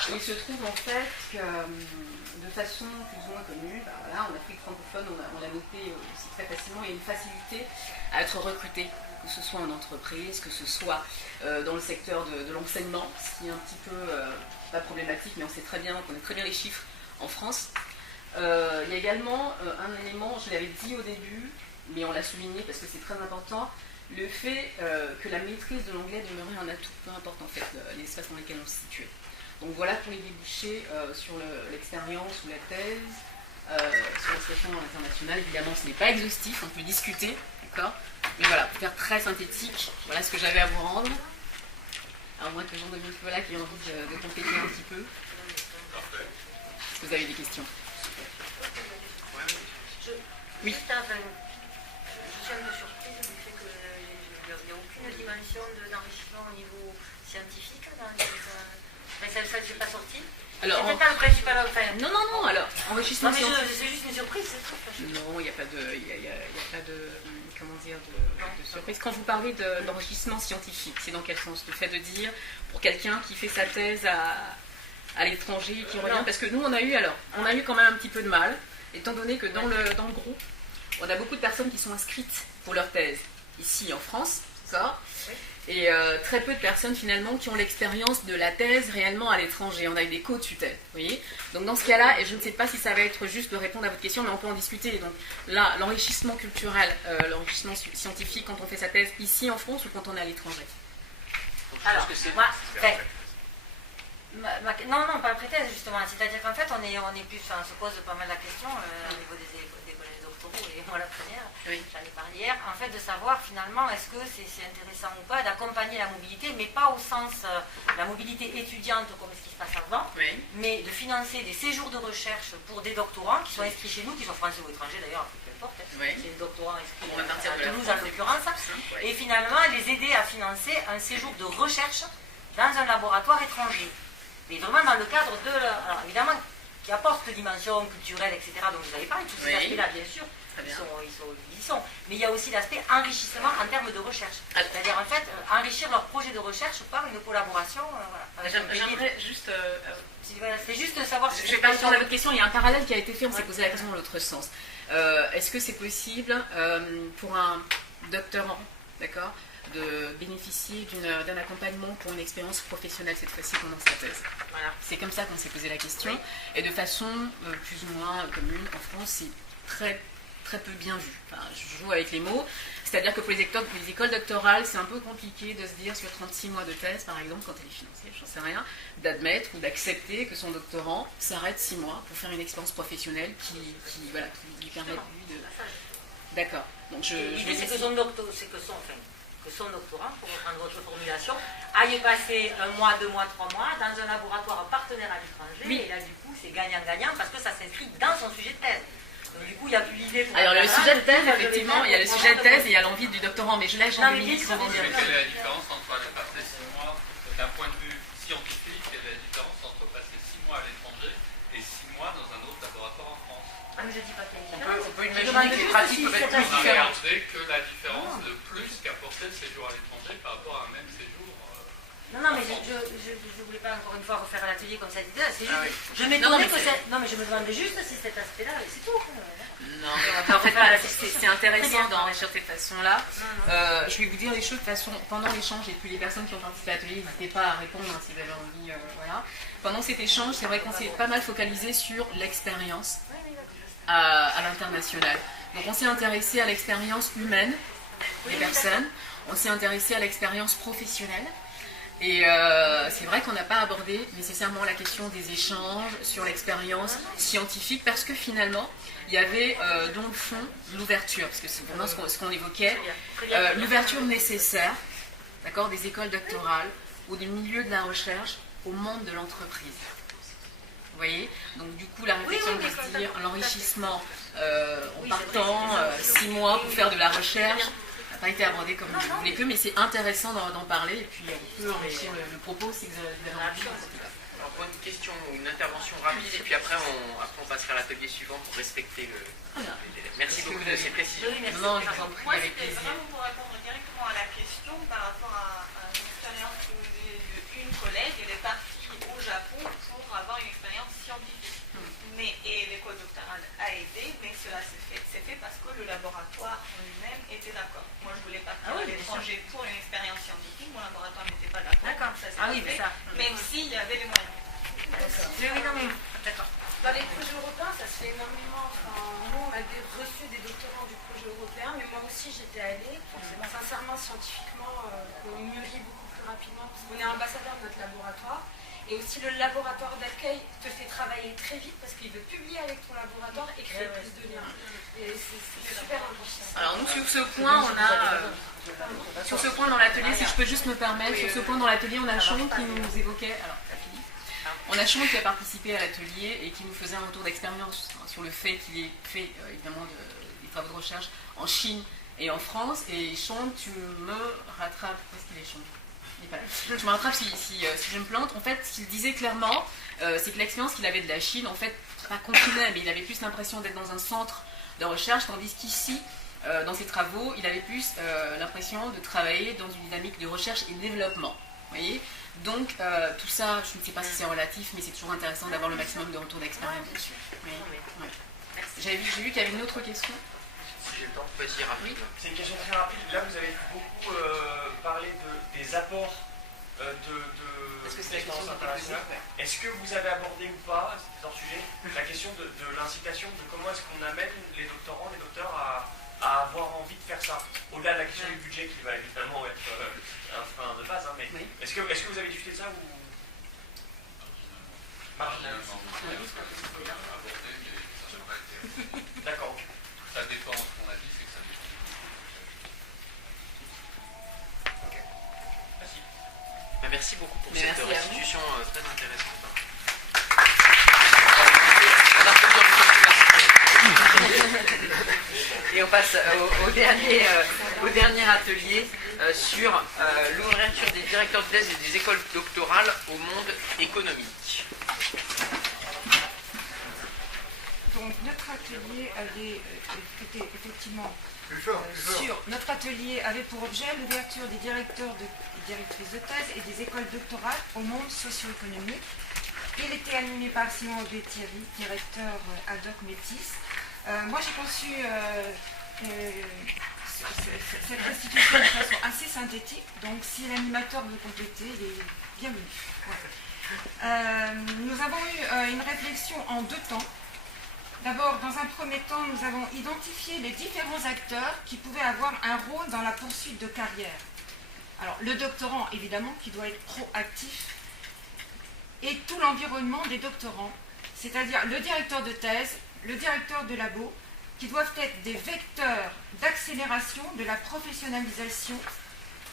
Et il se trouve en fait que de façon plus ou moins connue, en Afrique francophone, on l'a noté aussi très facilement, il y a une facilité à être recruté, que ce soit en entreprise, que ce soit dans le secteur de l'enseignement, ce qui est un petit peu pas problématique, mais on sait très bien, on connaît très bien les chiffres en France. Il y a également un élément, je l'avais dit au début, mais on l'a souligné parce que c'est très important, le fait que la maîtrise de l'anglais demeurait un atout, peu importe en fait l'espace dans lequel on se situait. Donc voilà pour les débouchés sur l'expérience ou la thèse, sur la situation internationale. Évidemment, ce n'est pas exhaustif, on peut discuter, d'accord? Mais voilà, pour faire très synthétique, voilà ce que j'avais à vous rendre. À moins que Jean-Denis Pollack ait envie de compléter un petit peu. Est-ce que vous avez des questions? Oui. Je suis un peu surprise du fait qu'il n'y a aucune dimension d'enrichissement au niveau scientifique dans les... Mais ça ne pas sorti. Alors, c'est pas le principal. Enfin, non, alors, enrichissement scientifique. C'est juste une surprise, c'est tout. Non, il n'y a pas de comment dire, de surprise. Quand vous parlez d'enrichissement scientifique, c'est dans quel sens? Le fait de dire, pour quelqu'un qui fait sa thèse à l'étranger et qui revient, parce que nous, on a eu quand même un petit peu de mal, étant donné que dans le groupe, on a beaucoup de personnes qui sont inscrites pour leur thèse, ici en France, ça. Oui. Et très peu de personnes finalement qui ont l'expérience de la thèse réellement à l'étranger. On a eu des co-tutelles, vous voyez. Donc dans ce cas-là, et je ne sais pas si ça va être juste de répondre à votre question, mais on peut en discuter. Donc là, l'enrichissement culturel, l'enrichissement scientifique quand on fait sa thèse ici en France ou quand on est à l'étranger? Alors, moi, Non, pas pré-thèse justement. C'est-à-dire qu'en fait, on se pose pas mal la question au niveau des collèges doctoraux, et moi la première, j'en ai parlé hier, en fait de savoir finalement est-ce que c'est intéressant ou pas d'accompagner la mobilité, mais pas au sens la mobilité étudiante comme ce qui se passe avant, mais de financer des séjours de recherche pour des doctorants qui sont inscrits chez nous, qui sont français ou étrangers d'ailleurs, peu importe, c'est des doctorants inscrits à Toulouse en l'occurrence, et finalement les aider à financer un séjour de recherche dans un laboratoire étranger. Mais vraiment dans le cadre de... Alors évidemment, qui apporte des dimensions culturelles, etc., dont vous avez parlé, tous ces aspects-là, bien sûr, ils y sont. Mais il y a aussi l'aspect enrichissement en termes de recherche. C'est-à-dire, en fait, enrichir leur projet de recherche par une collaboration. J'aimerais juste... c'est juste savoir... Je vais pas répondre à votre question, il y a un parallèle qui a été fait, on s'est posé la question dans l'autre sens. Est-ce que c'est possible pour un doctorant, d'accord, de bénéficier d'un accompagnement pour une expérience professionnelle cette fois-ci pendant sa thèse. Voilà. C'est comme ça qu'on s'est posé la question. Et de façon plus ou moins commune, en France, c'est très, très peu bien vu. Enfin, je joue avec les mots. C'est-à-dire que pour les écoles doctorales, c'est un peu compliqué de se dire sur 36 mois de thèse, par exemple, quand elle est financée, j'en sais rien, d'admettre ou d'accepter que son doctorant s'arrête 6 mois pour faire une expérience professionnelle qui lui permet de... D'accord. Donc l'idée, c'est que son doctorant, pour reprendre votre formulation, aille passer 1 mois, 2 mois, 3 mois dans un laboratoire partenaire à l'étranger. Oui. Et là, du coup, c'est gagnant-gagnant parce que ça s'inscrit dans son sujet de thèse. Donc, du coup, il n'y a plus l'idée pour... Alors, le sujet de thèse, effectivement, il y a le sujet de thèse et il y a l'envie du doctorant. Mais je laisse Jean-Dominique rebondir. Quelle est la différence entre aller passer 6 mois, d'un point de vue scientifique, quelle est la différence entre passer 6 mois à l'étranger et 6 mois dans un autre laboratoire en France? Ah, mais je dis pas qu'il y a on peut imaginer que les pratiques peuvent être plus différentes. On a regardé que la différence de plus qu'apporter le séjour à l'étranger par rapport à un même séjour. Non, mais je ne voulais pas encore une fois refaire l'atelier comme ça. C'est juste, je m'étonnais que c'est... Non, mais je me demandais juste si cet aspect-là, c'est tout. Non, mais en fait, c'est intéressant d'enrichir de cette façon-là. Je vais vous dire les choses de façon... Pendant l'échange, et puis les personnes qui ont participé à l'atelier, n'hésitez pas à répondre si vous avez envie. Voilà. Pendant cet échange, c'est vrai qu'on s'est pas mal focalisé sur l'expérience à l'international. Donc on s'est intéressé à l'expérience humaine des personnes, on s'est intéressé à l'expérience professionnelle, et c'est vrai qu'on n'a pas abordé nécessairement la question des échanges sur l'expérience scientifique, parce que finalement, il y avait dans le fond l'ouverture, parce que c'est vraiment ce qu'on évoquait, l'ouverture nécessaire, d'accord, des écoles doctorales ou du milieu de la recherche au monde de l'entreprise. Vous voyez, donc du coup la réflexion de se dire l'enrichissement en partant 6 mois pour faire de la recherche n'a pas été abordé comme vous voulez que, mais c'est intéressant d'en parler et puis on peut enrichir le propos si vous avez envie. Alors pour une question ou une intervention rapide et puis après on passera à l'atelier suivant pour respecter le délai. Merci beaucoup de ces précisions. Non, je vous en prie, Moi, avec c'était plaisir. vraiment pour répondre directement à la question par rapport à une expérience d'une collègue. Elle est partie au Japon pour avoir une expérience scientifique. Et l'école doctorale a aidé, mais cela s'est fait parce que le laboratoire en lui-même était d'accord. Moi, je voulais partir à l'étranger pour une expérience scientifique. Mon laboratoire n'était pas d'accord. Ça s'est fait, même s'il y avait les moyens. D'accord. Dans les projets européens, ça se fait énormément. Enfin, nous, on avait reçu des doctorants du projet européen, mais moi aussi, j'étais allée. Sincèrement, scientifiquement, on mûrit beaucoup plus rapidement parce qu'on est ambassadeur de notre laboratoire. Et aussi, le laboratoire d'accueil te fait travailler très vite parce qu'il veut publier avec ton laboratoire et créer plus de liens. Et c'est super enrichissant. Alors nous, sur ce point, on a... sur ce point dans l'atelier, si je peux juste me permettre, sur ce point dans l'atelier, on a Chon qui nous évoquait... Alors, on a Chon qui a participé à l'atelier et qui nous faisait un retour d'expérience sur le fait qu'il ait fait évidemment des travaux de recherche en Chine et en France. Et Chon, tu me rattrapes... Où est-ce qu'il est, Chon ? Tu me rattrapes si je me plante. En fait, ce qu'il disait clairement, c'est que l'expérience qu'il avait de la Chine, en fait, pas confinait, mais il avait plus l'impression d'être dans un centre de recherche, tandis qu'ici, dans ses travaux, il avait plus l'impression de travailler dans une dynamique de recherche et développement. Vous voyez ? Donc, tout ça, je ne sais pas si c'est relatif, mais c'est toujours intéressant d'avoir le maximum de retour d'expérience dessus. J'ai vu qu'il y avait une autre question. Si j'ai le temps, vas-y, rapide. C'est une question très rapide. Là, vous avez beaucoup parlé des apports de l'expérience internationale. Est-ce que vous avez abordé ou pas, c'est hors sujet, la question de l'incitation, de comment est-ce qu'on amène les doctorants, les docteurs à avoir envie de faire ça, au-delà de la question du budget qui va évidemment être un frein de base, hein, mais est-ce que vous avez discuté de ça ou... marginalisé. D'accord. Ça dépend, ce qu'on a dit, c'est que ça dépend. Ok. Merci. Merci beaucoup pour Mais cette merci à vous. restitution très intéressante. Et on passe au dernier atelier sur l'ouverture des directeurs de thèse et des écoles doctorales au monde économique. Donc notre atelier avait été effectivement notre atelier avait pour objet l'ouverture des directeurs et directrices de thèse et des écoles doctorales au monde socio-économique. Il était animé par Simon Aubé-Thierry, directeur ad hoc Métis. Moi j'ai conçu cette restitution de façon assez synthétique, donc si l'animateur veut compléter, il est bienvenu. Ouais. Nous avons eu une réflexion en 2 temps. D'abord, dans un premier temps, nous avons identifié les différents acteurs qui pouvaient avoir un rôle dans la poursuite de carrière. Alors, le doctorant, évidemment, qui doit être proactif, et tout l'environnement des doctorants, c'est-à-dire le directeur de thèse, le directeur de labo, qui doivent être des vecteurs d'accélération de la professionnalisation,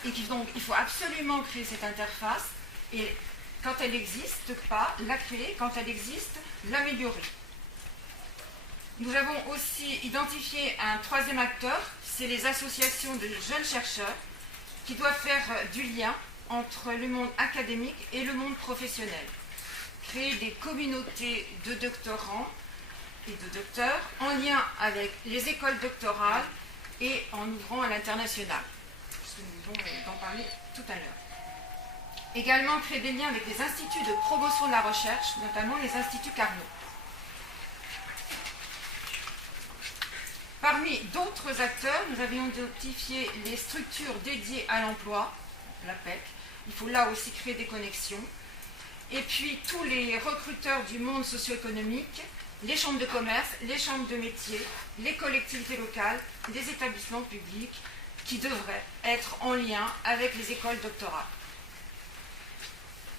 et donc il faut absolument créer cette interface, et quand elle n'existe pas, la créer, quand elle existe, l'améliorer. Nous avons aussi identifié un 3e acteur, c'est les associations de jeunes chercheurs qui doivent faire du lien entre le monde académique et le monde professionnel. Créer des communautés de doctorants et de docteurs en lien avec les écoles doctorales et en ouvrant à l'international. Nous allons en parler tout à l'heure. Également créer des liens avec les instituts de promotion de la recherche, notamment les instituts Carnot. Parmi d'autres acteurs, nous avions identifié les structures dédiées à l'emploi, la PEC. Il faut là aussi créer des connexions. Et puis tous les recruteurs du monde socio-économique, les chambres de commerce, les chambres de métiers, les collectivités locales, les établissements publics qui devraient être en lien avec les écoles doctorales.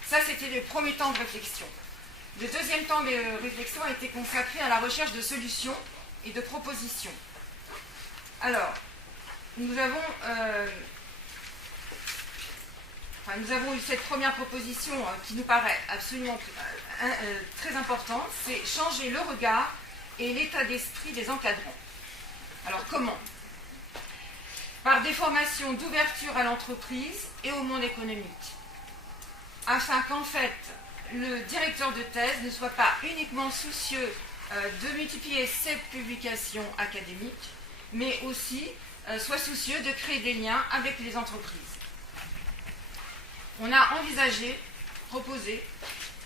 Ça, c'était le premier temps de réflexion. Le deuxième temps de réflexion a été consacré à la recherche de solutions et de propositions. Alors, nous avons eu cette première proposition qui nous paraît absolument très importante, c'est changer le regard et l'état d'esprit des encadrants. Alors comment? Par des formations d'ouverture à l'entreprise et au monde économique, afin qu'en fait le directeur de thèse ne soit pas uniquement soucieux de multiplier ses publications académiques, mais aussi soit soucieux de créer des liens avec les entreprises. On a envisagé, proposé,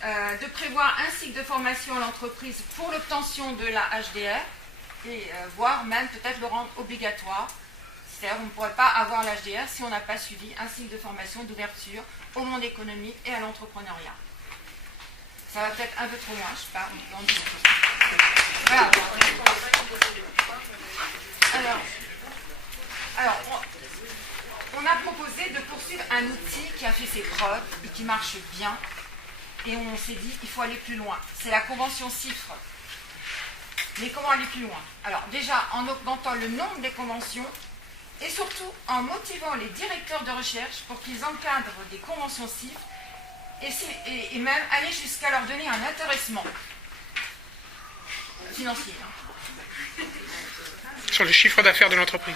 de prévoir un cycle de formation à l'entreprise pour l'obtention de la HDR, et voire même peut-être le rendre obligatoire. C'est-à-dire qu'on ne pourrait pas avoir l'HDR si on n'a pas suivi un cycle de formation d'ouverture au monde économique et à l'entrepreneuriat. Ça va peut-être un peu trop loin, je ne sais pas, on en discute. Voilà. Alors on a proposé de poursuivre un outil qui a fait ses preuves et qui marche bien. Et on s'est dit, il faut aller plus loin. C'est la convention CIFRE. Mais comment aller plus loin? Alors déjà, en augmentant le nombre des conventions et surtout en motivant les directeurs de recherche pour qu'ils encadrent des conventions CIFRE et même aller jusqu'à leur donner un intéressement financier. Sur le chiffre d'affaires de l'entreprise.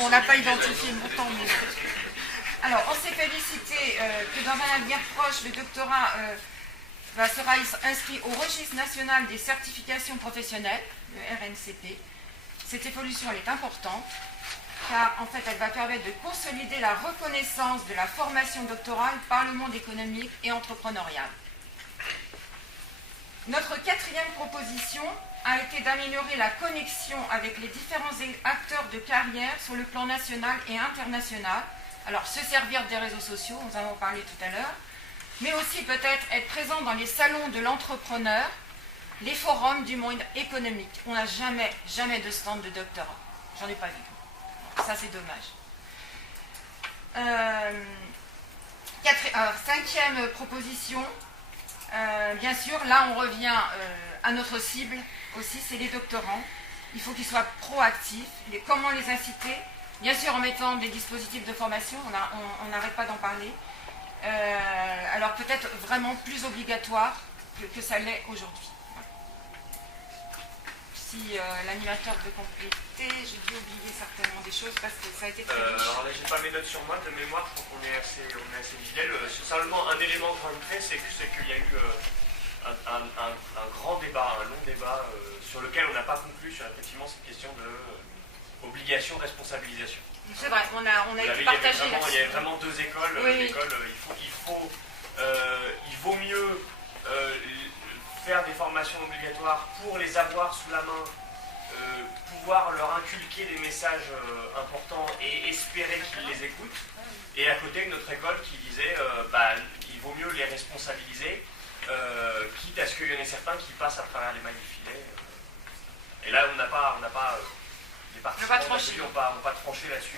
On n'a pas identifié le montant. Mais... Alors, on s'est félicité que dans un avenir proche, le doctorat sera inscrit au registre national des certifications professionnelles, le RNCP. Cette évolution, elle est importante, car en fait, elle va permettre de consolider la reconnaissance de la formation doctorale par le monde économique et entrepreneurial. Notre 4e proposition a été d'améliorer la connexion avec les différents acteurs de carrière sur le plan national et international. Alors, se servir des réseaux sociaux, nous en avons parlé tout à l'heure, mais aussi peut-être être présent dans les salons de l'entrepreneur, les forums du monde économique. On n'a jamais de stand de doctorat. J'en ai pas vu. Ça, c'est dommage. 5e proposition, Bien sûr, là on revient à notre cible aussi, c'est les doctorants. Il faut qu'ils soient proactifs. Comment les inciter? Bien sûr en mettant des dispositifs de formation, on n'arrête pas d'en parler. Alors peut-être vraiment plus obligatoire que ça l'est aujourd'hui. Si l'animateur veut compléter, j'ai dû oublier certainement des choses parce que ça a été très riche. Alors là, j'ai pas mes notes sur moi, de mémoire, je crois qu'on est assez visuel. Simplement, un élément grand fait, c'est qu'il y a eu un grand débat, un long débat sur lequel on n'a pas conclu sur effectivement cette question de obligation, responsabilisation. C'est vrai, on a été partagé. Il y avait vraiment deux écoles. Oui. Il vaut mieux faire des formations obligatoires pour les avoir sous la main, pouvoir leur inculquer des messages importants et espérer qu'ils les écoutent. Et à côté, une autre école qui disait il vaut mieux les responsabiliser, quitte à ce qu'il y en ait certains qui passent à travers les mailles du filet. Et là, on n'a pas les participants n'ont pas tranché là-dessus.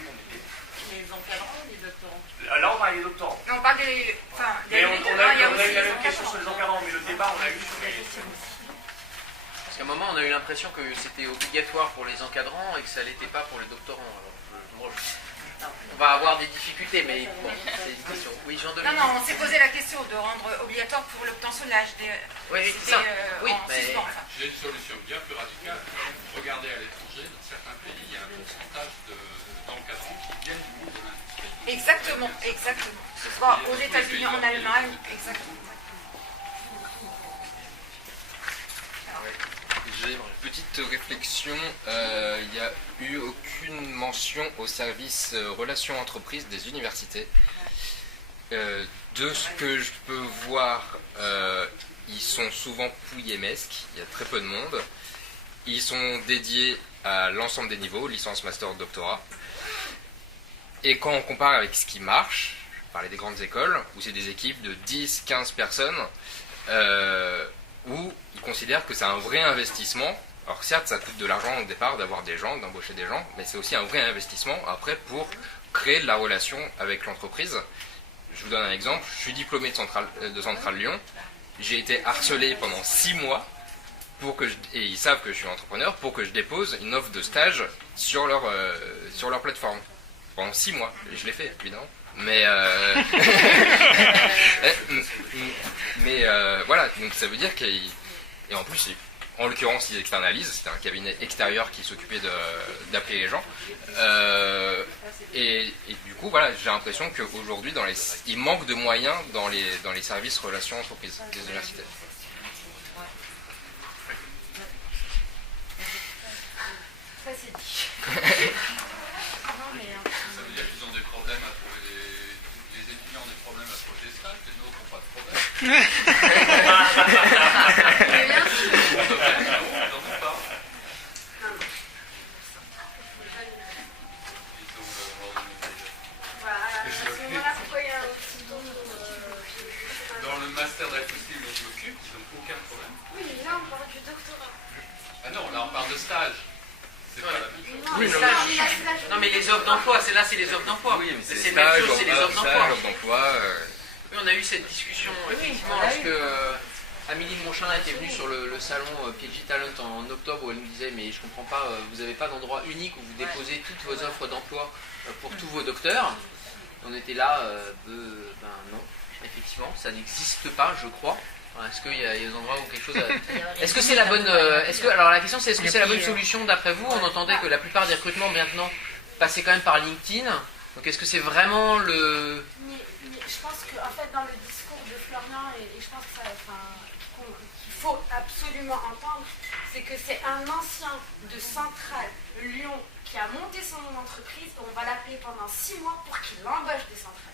Les encadrants, les doctorants. Là, on parle des doctorants. On parle des... Enfin, mais on a eu la même question sur les encadrants, mais le débat, on l'a eu sur les... Parce qu'à un moment, on a eu l'impression que c'était obligatoire pour les encadrants et que ça ne l'était pas pour les doctorants. Alors, on va avoir des difficultés, mais bon, c'est une question. Oui, Jean-Dominique. Non, on s'est posé la question de rendre obligatoire pour l'obtentionnement des... Oui, c'est ça. Oui, mais... J'ai une solution bien plus radicale. Regardez à l'étranger, dans certains pays, il y a un pourcentage d'encadrants qui viennent du monde de l'industrie. Exactement. Ce soit aux États-Unis, en Allemagne, exactement. J'ai une petite réflexion. Il n'y a eu aucune mention au service relations entreprises des universités. De ce que je peux voir, ils sont souvent pouillemesques, il y a très peu de monde. Ils sont dédiés à l'ensemble des niveaux, licence, master, doctorat. Et quand on compare avec ce qui marche, je parlais des grandes écoles, où c'est des équipes de 10, 15 personnes, où ils considèrent que c'est un vrai investissement. Alors certes, ça coûte de l'argent au départ d'avoir des gens, d'embaucher des gens, mais c'est aussi un vrai investissement après pour créer de la relation avec l'entreprise. Je vous donne un exemple, je suis diplômé de Centrale Lyon, j'ai été harcelé pendant 6 mois, et ils savent que je suis entrepreneur, pour que je dépose une offre de stage sur leur plateforme. Pendant 6 mois, et je l'ai fait évidemment. Mais voilà, donc ça veut dire et en plus, en l'occurrence, ils externalisent, c'était un cabinet extérieur qui s'occupait d'appeler les gens. Et du coup, voilà, j'ai l'impression qu'aujourd'hui, il manque de moyens dans les services relations entreprises des universités. Ça c'est dit. Ça veut dire qu'ils ont des problèmes à trouver les étudiants ont des problèmes à trouver des stages, les nôtres n'ont pas de problème. Dans le master d'accessible dont je m'occupe, ils n'ont aucun problème. Oui, mais là on parle du doctorat. Ah non, là on parle de stage. C'est pas la même chose. Oui, non, mais les offres d'emploi, c'est les offres d'emploi. Oui, mais c'est la même chose, c'est les offres d'emploi. Oui, on a eu cette discussion, effectivement, lorsque Amélie de Monchalin était venue sur le salon PG Talent en octobre, où elle nous disait, mais je comprends pas, vous n'avez pas d'endroit unique où vous déposez toutes vos offres d'emploi pour tous vos docteurs. On était là, ben non, effectivement, ça n'existe pas, je crois. Est-ce qu'il y a des endroits où quelque chose... Est-ce que c'est la bonne... Alors la question c'est, est-ce que c'est la bonne solution d'après vous? On entendait que la plupart des recrutements maintenant passaient quand même par LinkedIn. Donc est-ce que c'est vraiment le... Mais je pense qu'en fait dans le discours de Florian, et je pense qu'il faut absolument entendre, c'est que c'est un ancien de Centrale Lyon qui a monté son entreprise, on va l'appeler pendant 6 mois pour qu'il embauche des centrales.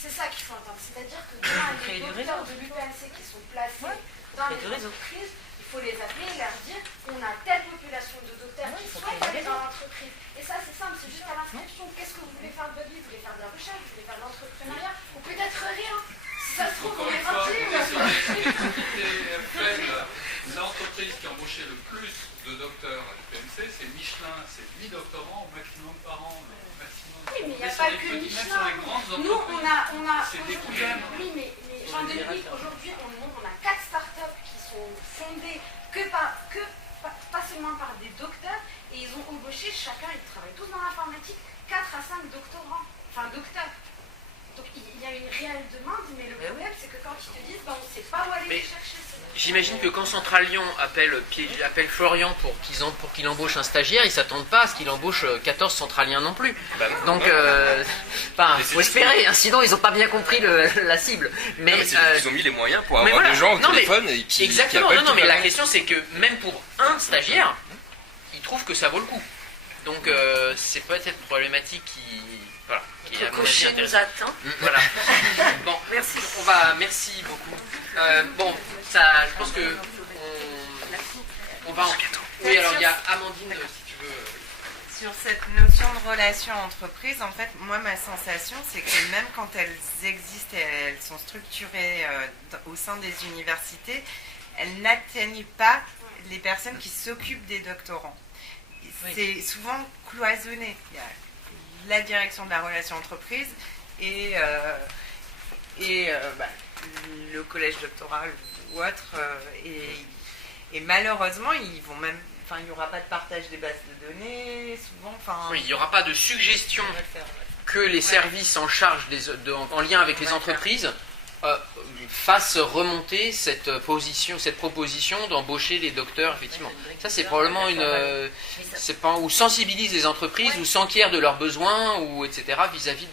C'est ça qu'il faut entendre. C'est-à-dire que demain, les docteurs de l'UPMC qui sont placés dans les entreprises, il faut les appeler et leur dire qu'on a telle population de docteurs qui souhaitent être dans l'entreprise. Et ça, c'est simple, c'est juste à l'inscription. Qu'est-ce que vous voulez faire de votre vie? Vous voulez faire de la recherche? Vous voulez faire de l'entrepreneuriat? Ou peut-être rien. Si ça se trouve, on est parti. L'entreprise qui a embauché le plus de docteurs à l'UPMC, c'est Michelin, c'est 8 doctorants au maximum par an. Oui, mais il n'y a pas que Michelin. Nous, on a... C'est des problèmes. Oui, mais Jean-Dominique, aujourd'hui, on docteur. Donc il y a une réelle demande, mais le problème c'est que quand ils te disent, on ne sait pas où aller les chercher. J'imagine que quand Central Lyon appelle Florian pour qu'il embauche un stagiaire, ils ne s'attendent pas à ce qu'il embauche 14 centraliens non plus. Donc, faut espérer, hein, sinon ils n'ont pas bien compris la cible. Mais ils ont mis les moyens pour avoir des gens au téléphone et qui exactement. appellent Non, mais la question c'est que même pour un stagiaire, ils trouvent que ça vaut le coup. Donc c'est peut-être cette problématique qui... Voilà, qui le cocher nous attend. Voilà. Bon, merci. Merci beaucoup. Je pense que on va en... Oui, alors il y a Amandine, si tu veux. Sur cette notion de relation entreprise, en fait, moi, ma sensation, c'est que même quand elles existent et elles sont structurées au sein des universités, elles n'atteignent pas les personnes qui s'occupent des doctorants. C'est souvent cloisonné. Il y a la direction de la relation entreprise et le collège doctoral ou autre. Et malheureusement, il n'y aura pas de partage des bases de données, souvent. Oui, il n'y aura pas de suggestion que les services en charge, en lien avec les entreprises, fassent remonter cette proposition d'embaucher les docteurs, effectivement. Ça, c'est probablement ou sensibilise les entreprises, ou s'enquiert de leurs besoins, ou etc., vis-à-vis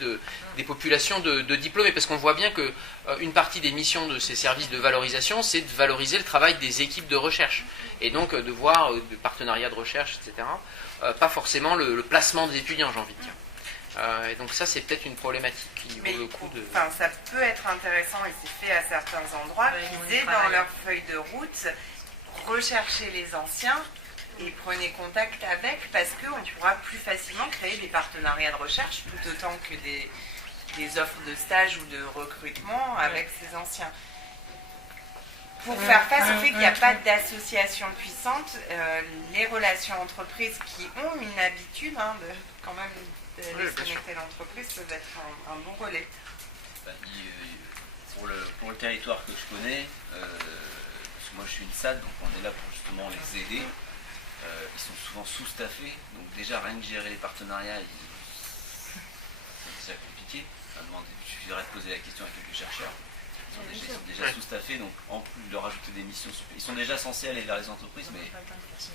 des populations de diplômés. Parce qu'on voit bien que une partie des missions de ces services de valorisation, c'est de valoriser le travail des équipes de recherche. Et donc de voir de partenariats de recherche, etc., pas forcément le placement des étudiants, j'ai envie de dire. Et donc ça, c'est peut-être une problématique qui vaut le coup de... ça peut être intéressant, et c'est fait à certains endroits, qu'ils aient dans leur feuille de route, rechercher les anciens et prenez contact avec, parce qu'on pourra plus facilement créer des partenariats de recherche, tout autant que des offres de stage ou de recrutement avec ces anciens. Pour faire face au fait qu'il n'y a pas d'association puissante, les relations entreprises qui ont une habitude de quand même les connecter à l'entreprise peuvent être un bon relais. Pour le territoire que je connais, parce que moi je suis une SAD, donc on est là pour justement les aider. Ils sont souvent sous-staffés, donc déjà rien que gérer les partenariats, c'est déjà compliqué. Il suffirait de poser la question à quelques chercheurs. Ils sont déjà sous-staffés, donc en plus de leur ajouter des missions, ils sont déjà censés aller vers les entreprises, mais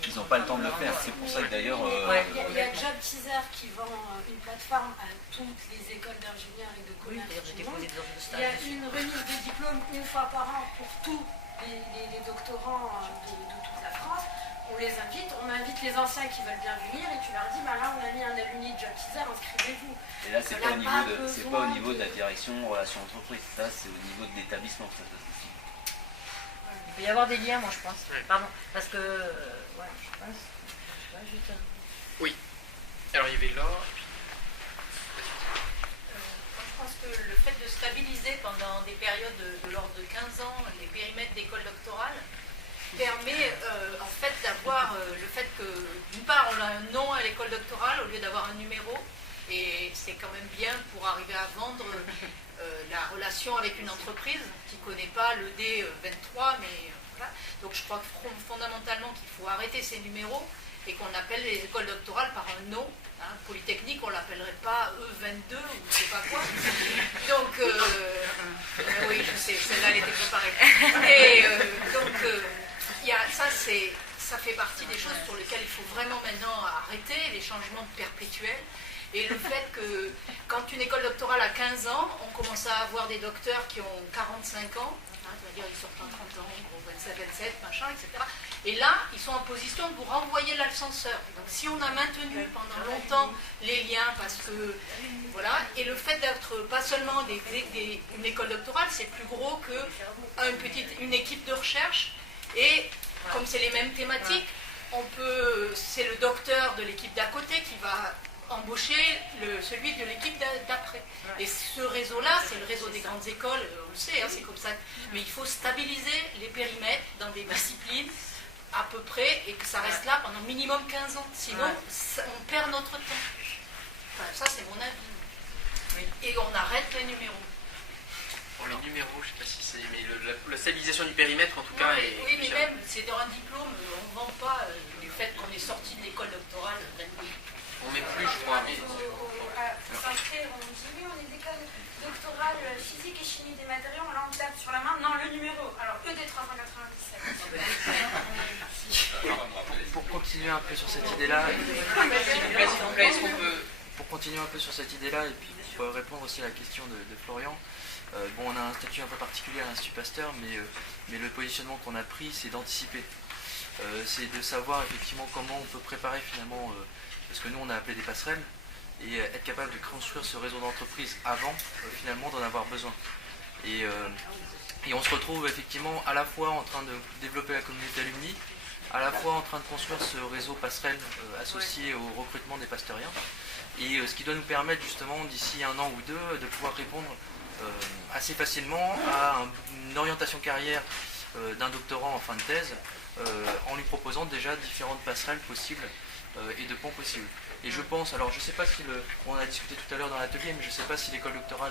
ils n'ont pas le temps de le faire. C'est pour ça que d'ailleurs... Il y a Job Teaser qui vend une plateforme à toutes les écoles d'ingénieurs et de commerce. Il y a une remise de diplôme une fois par an pour tous les doctorants de toute la France. On les invite, on invite les anciens qui veulent bien venir et tu leur dis, là on a mis un alumni de Job Teaser, inscrivez-vous. Et là c'est pas au niveau de la direction relations entreprises, ça c'est au niveau de l'établissement que ça se suffit. Il peut y avoir des liens, moi je pense. Pardon, parce que je pense. Oui. Alors il y avait là. Je pense que le fait de stabiliser pendant des périodes de l'ordre de 15 ans les périmètres d'école doctorale permet en fait d'avoir le fait que d'une part on a un nom à l'école doctorale au lieu d'avoir un numéro, et c'est quand même bien pour arriver à vendre la relation avec une entreprise qui ne connaît pas le D23, mais voilà. Donc je crois que fondamentalement qu'il faut arrêter ces numéros et qu'on appelle les écoles doctorales par un nom. Polytechnique, on ne l'appellerait pas E22 ou je ne sais pas quoi. Donc, oui, je sais, celle-là elle était préparée. Et ça fait partie des choses sur lesquelles il faut vraiment maintenant arrêter, les changements perpétuels. Et le fait que quand une école doctorale a 15 ans, on commence à avoir des docteurs qui ont 45 ans, c'est-à-dire ils sortent en 30 ans, 27, machin, etc. Et là, ils sont en position de vous renvoyer l'ascenseur. Donc si on a maintenu pendant longtemps les liens, parce que, voilà, et le fait d'être pas seulement une école doctorale, c'est plus gros qu'une équipe de recherche, et comme c'est les mêmes thématiques, c'est le docteur de l'équipe d'à côté qui va embaucher celui de l'équipe d'après. Et ce réseau-là, c'est le réseau des grandes écoles, on le sait, c'est comme ça. Mais il faut stabiliser les périmètres dans des disciplines à peu près, et que ça reste là pendant minimum 15 ans. Sinon, on perd notre temps. Enfin, ça, c'est mon avis. Oui. Et on arrête les numéros. Pour les numéros, je ne sais pas si c'est... Mais la stabilisation du périmètre, en tout cas... Oui, mais même, c'est dans un diplôme, on ne vend pas du fait qu'on est sorti de l'école doctorale. On met plus, je crois. Mais... À s'inscrire, on dit oui, on est d'école doctorale physique et chimie des matériaux, là on tape sur la main, non, le numéro, alors ED 397. Pour continuer un peu sur cette idée-là, pour continuer un peu sur cette idée-là, et puis pour répondre aussi à la question de Florian, bon, on a un statut un peu particulier à l'Institut Pasteur, mais le positionnement qu'on a pris, c'est d'anticiper. C'est de savoir effectivement comment on peut préparer finalement ce que nous on a appelé des passerelles, et être capable de construire ce réseau d'entreprises avant finalement d'en avoir besoin. Et on se retrouve effectivement à la fois en train de développer la communauté alumni, à la fois en train de construire ce réseau passerelle associé au recrutement des pasteuriens, et ce qui doit nous permettre justement d'ici 1 an ou 2 de pouvoir répondre assez facilement à une orientation carrière d'un doctorant en fin de thèse, en lui proposant déjà différentes passerelles possibles et de ponts possibles. Et je pense, alors je ne sais pas si on a discuté tout à l'heure dans l'atelier, mais je ne sais pas si l'école doctorale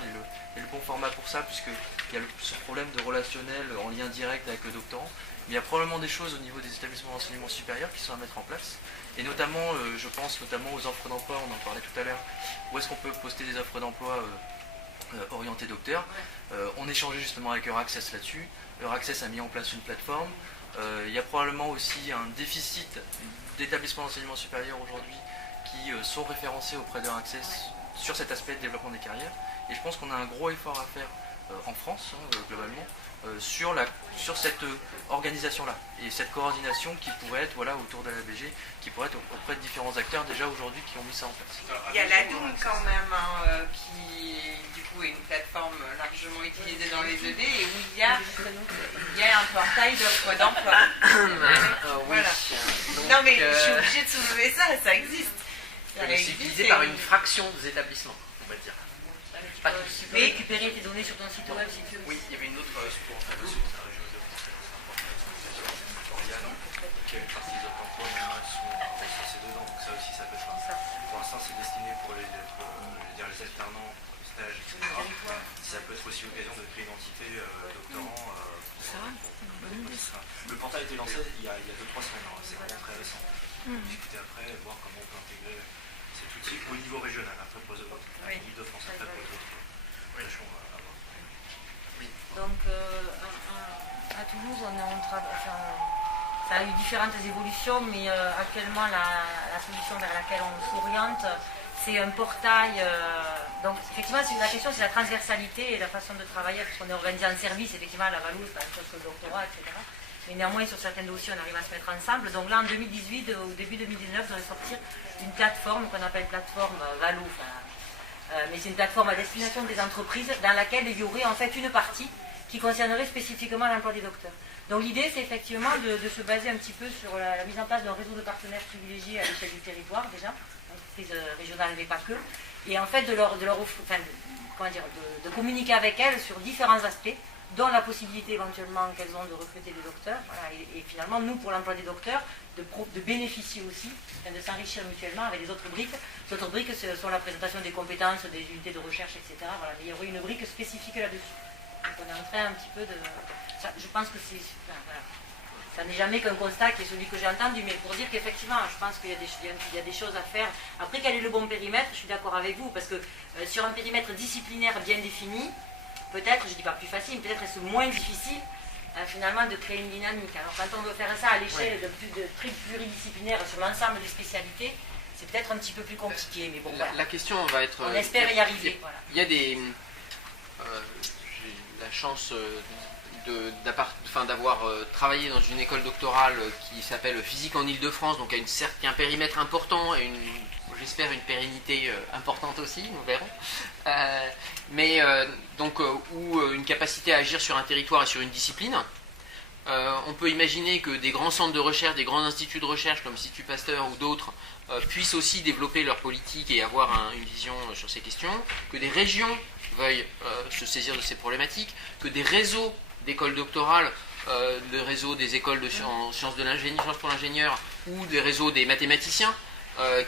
est le bon format pour ça, puisqu'il y a ce problème de relationnel en lien direct avec le doctorant. Mais il y a probablement des choses au niveau des établissements d'enseignement supérieur qui sont à mettre en place. Et notamment, je pense notamment aux offres d'emploi, on en parlait tout à l'heure. Où est-ce qu'on peut poster des offres d'emploi orientées docteur? On échangeait justement avec Euraccess là-dessus. Euraccess a mis en place une plateforme. Il y a probablement aussi un déficit d'établissements d'enseignement supérieur aujourd'hui qui sont référencés auprès d'Euraccess sur cet aspect de développement des carrières. Et je pense qu'on a un gros effort à faire en France, globalement, sur cette organisation-là. Et cette coordination qui pourrait être autour de l'ABG, qui pourrait être auprès de différents acteurs déjà aujourd'hui qui ont mis ça en place. Il y a la Doom quand même, qui du coup est une plateforme largement utilisée dans les ED et où il y a un portail d'offres d'emploi. Voilà. Non mais je suis obligée de soulever ça, ça existe. Mais c'est utilisé par une fraction des établissements, on va dire. Tu peux récupérer tes données sur ton site web si tu veux. Oui, il y avait une autre sous-organisation de la région de Florian, qui a une partie des offres d'emploi, maintenant elles sont recensées dedans, donc ça aussi ça peut faire ça. Pour l'instant c'est destiné pour les alternants, les stages, etc. Ça peut être aussi l'occasion de créer une entité doctorant. Le portail a été lancé il y a 2-3 semaines, c'est vraiment très récent. On va discuter après, voir comment on peut intégrer cet outil au niveau régional, après pour l'Île-de-France, après pour les autres régions à voir. Oui. Donc à Toulouse, ça a eu différentes évolutions, mais actuellement la solution vers laquelle on s'oriente, c'est un portail. Donc effectivement, la question c'est la transversalité et la façon de travailler, parce qu'on est organisé en service, effectivement, à la Valouz, par exemple, le doctorat, etc. Mais néanmoins, sur certains dossiers, on arrive à se mettre ensemble. Donc là, en 2018, au début 2019, on va sortir une plateforme qu'on appelle plateforme Valo. Mais c'est une plateforme à destination des entreprises dans laquelle il y aurait en fait une partie qui concernerait spécifiquement l'emploi des docteurs. Donc l'idée, c'est effectivement de se baser un petit peu sur la mise en place d'un réseau de partenaires privilégiés à l'échelle du territoire, déjà, entreprises régionales, mais pas que, et en fait de communiquer avec elles sur différents aspects, dont la possibilité éventuellement qu'elles ont de recruter des docteurs, voilà, et finalement nous pour l'emploi des docteurs de bénéficier aussi, de s'enrichir mutuellement avec des autres briques. Les autres briques ce sont la présentation des compétences, des unités de recherche, etc. Voilà, mais il y aurait une brique spécifique là-dessus. Donc on est en train un petit peu de... je pense que c'est... voilà. Ça n'est jamais qu'un constat qui est celui que j'ai entendu, mais pour dire qu'effectivement, je pense qu'il y a des choses à faire. Après, quel est le bon périmètre? Je suis d'accord avec vous, parce que sur un périmètre disciplinaire bien défini, peut-être, je ne dis pas plus facile, mais peut-être est-ce moins difficile finalement de créer une dynamique. Alors quand on veut faire ça à l'échelle de très pluridisciplinaire sur l'ensemble des spécialités, c'est peut-être un petit peu plus compliqué. Mais bon, voilà. La question va être... On espère y arriver. Voilà. Il y a des... j'ai la chance d'avoir travaillé dans une école doctorale qui s'appelle Physique en Île-de-France, donc qui a un périmètre important et j'espère une pérennité importante aussi, nous verrons. Ou une capacité à agir sur un territoire et sur une discipline. On peut imaginer que des grands centres de recherche, des grands instituts de recherche comme l'Institut Pasteur ou d'autres puissent aussi développer leur politique et avoir une vision sur ces questions, que des régions veuillent se saisir de ces problématiques, que des réseaux d'écoles doctorales, le réseau des écoles de sciences de l'ingénieur, sciences pour l'ingénieur, ou des réseaux des mathématiciens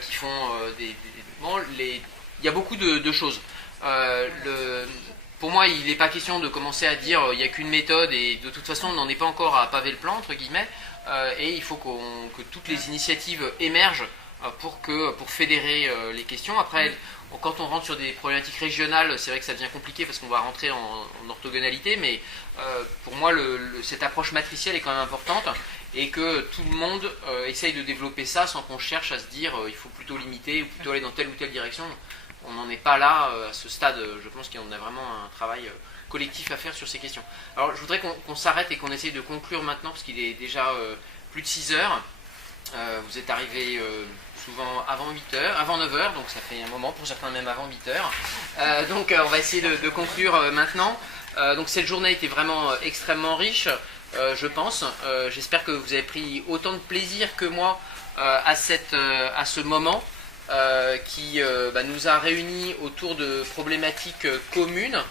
qui font il y a beaucoup de choses. Pour moi, il n'est pas question de commencer à dire il n'y a qu'une méthode et de toute façon on n'en est pas encore à paver le plan, entre guillemets, et il faut que toutes les initiatives émergent pour fédérer les questions. Après, quand on rentre sur des problématiques régionales, c'est vrai que ça devient compliqué parce qu'on va rentrer en orthogonalité, mais pour moi, cette approche matricielle est quand même importante et que tout le monde essaye de développer ça sans qu'on cherche à se dire il faut plutôt limiter ou plutôt aller dans telle ou telle direction. On n'en est pas là à ce stade. Je pense qu'on a vraiment un travail collectif à faire sur ces questions. Alors je voudrais qu'on s'arrête et qu'on essaye de conclure maintenant parce qu'il est déjà plus de 6 heures. Vous êtes arrivés souvent avant 8 heures, avant 9 heures, donc ça fait un moment, pour certains même avant 8 heures. Donc on va essayer de conclure maintenant. Donc cette journée était vraiment extrêmement riche, je pense. J'espère que vous avez pris autant de plaisir que moi à ce moment qui nous a réunis autour de problématiques communes,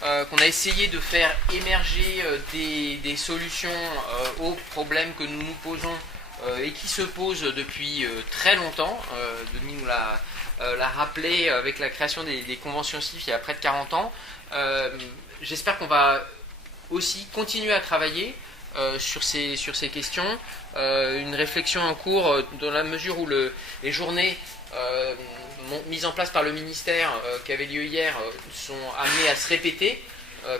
qu'on a essayé de faire émerger des solutions aux problèmes que nous nous posons et qui se posent depuis très longtemps. Denis nous l'a rappelé avec la création des conventions CIF il y a près de 40 ans. J'espère qu'on va aussi continuer à travailler sur ces questions. Une réflexion en cours dans la mesure où les journées mises en place par le ministère qui avaient lieu hier sont amenées à se répéter.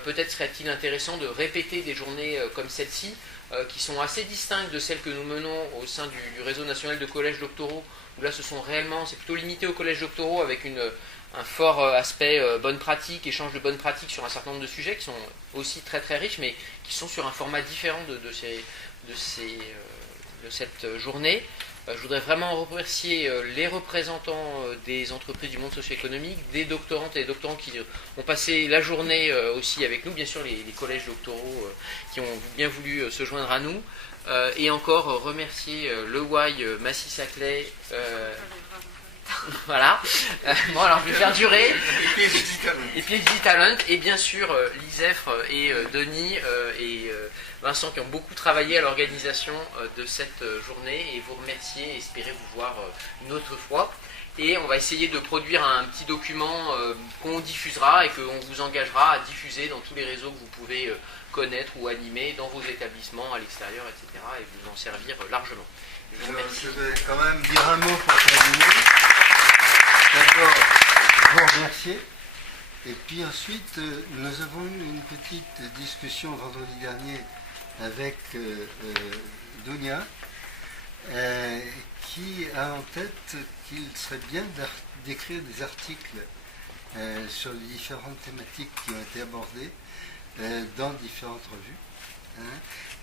Peut-être serait-il intéressant de répéter des journées comme celle-ci, qui sont assez distinctes de celles que nous menons au sein du réseau national de collèges doctoraux, où là c'est plutôt limité aux collèges doctoraux avec un fort aspect bonne pratique, échange de bonnes pratiques sur un certain nombre de sujets qui sont aussi très très riches, mais qui sont sur un format différent de cette journée. Je voudrais vraiment remercier les représentants des entreprises du monde socio-économique, des doctorantes et des doctorants qui ont passé la journée aussi avec nous, bien sûr les collèges doctoraux qui ont bien voulu se joindre à nous, et encore remercier le WAI Massy-Saclay, voilà, bon alors je vais faire durer, et PhD Talent, et bien sûr l'ISEF et Denis et Vincent qui ont beaucoup travaillé à l'organisation de cette journée, et vous remercier et espérer vous voir une autre fois. Et on va essayer de produire un petit document qu'on diffusera et qu'on vous engagera à diffuser dans tous les réseaux que vous pouvez connaître ou animer dans vos établissements, à l'extérieur, etc. et vous en servir largement. Je vais quand même dire un mot pour terminer. D'abord, vous remercier. Et puis ensuite, nous avons eu une petite discussion vendredi dernier avec Dounia, qui a en tête qu'il serait bien d'écrire des articles sur les différentes thématiques qui ont été abordées dans différentes revues,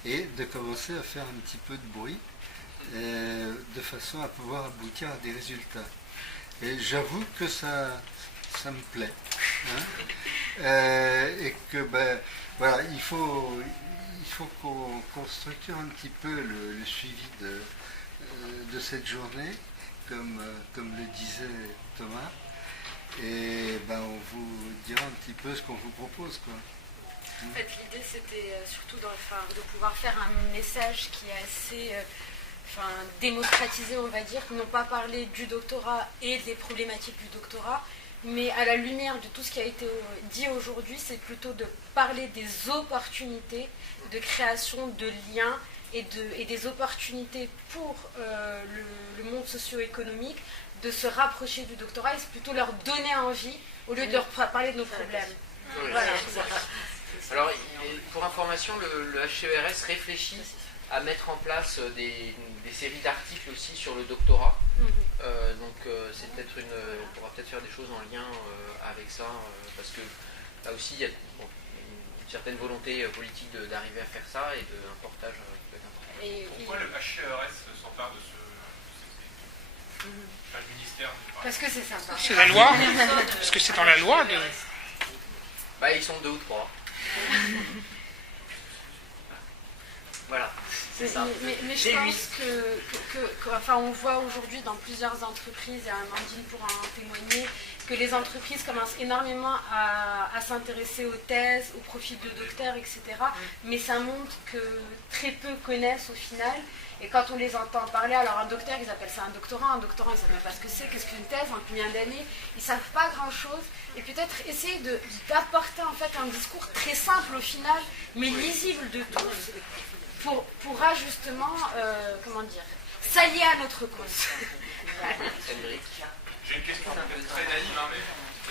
et de commencer à faire un petit peu de bruit de façon à pouvoir aboutir à des résultats. Et j'avoue que ça me plaît. Et que voilà, il faut qu'on structure un petit peu le suivi de cette journée, comme le disait Thomas. Et on vous dira un petit peu ce qu'on vous propose, quoi. En fait, l'idée c'était surtout de pouvoir faire un message qui est assez démocratisé, on va dire, non pas parler du doctorat et des problématiques du doctorat, mais à la lumière de tout ce qui a été dit aujourd'hui, c'est plutôt de parler des opportunités de création de liens et des opportunités pour le monde socio-économique de se rapprocher du doctorat, et c'est plutôt leur donner envie au lieu de leur parler de nos problèmes. Voilà. Alors, pour information, le HCERS réfléchit à mettre en place des séries d'articles aussi sur le doctorat. Donc c'est peut-être on pourra peut-être faire des choses en lien avec ça, parce que là aussi il y a une certaine volonté politique d'arriver à faire ça, et un portage qui peut être important. Pourquoi le HCERS s'empare de ce ministère? Parce que c'est sympa. C'est la loi. Parce que c'est dans la loi. Ils sont 2 ou 3. Voilà. Mais je pense que on voit aujourd'hui dans plusieurs entreprises, et Amandine pourra en témoigner, que les entreprises commencent énormément à s'intéresser aux thèses, aux profils de docteurs, etc. Mais ça montre que très peu connaissent au final. Et quand on les entend parler, alors un docteur, ils appellent ça un doctorant ils ne savent même pas ce que c'est, qu'est-ce qu'une thèse, en combien d'années, ils ne savent pas grand-chose. Et peut-être essayer d'apporter en fait un discours très simple au final, mais lisible de tous, pourra justement, s'allier à notre cause. J'ai une question peut-être très naïve, hein, mais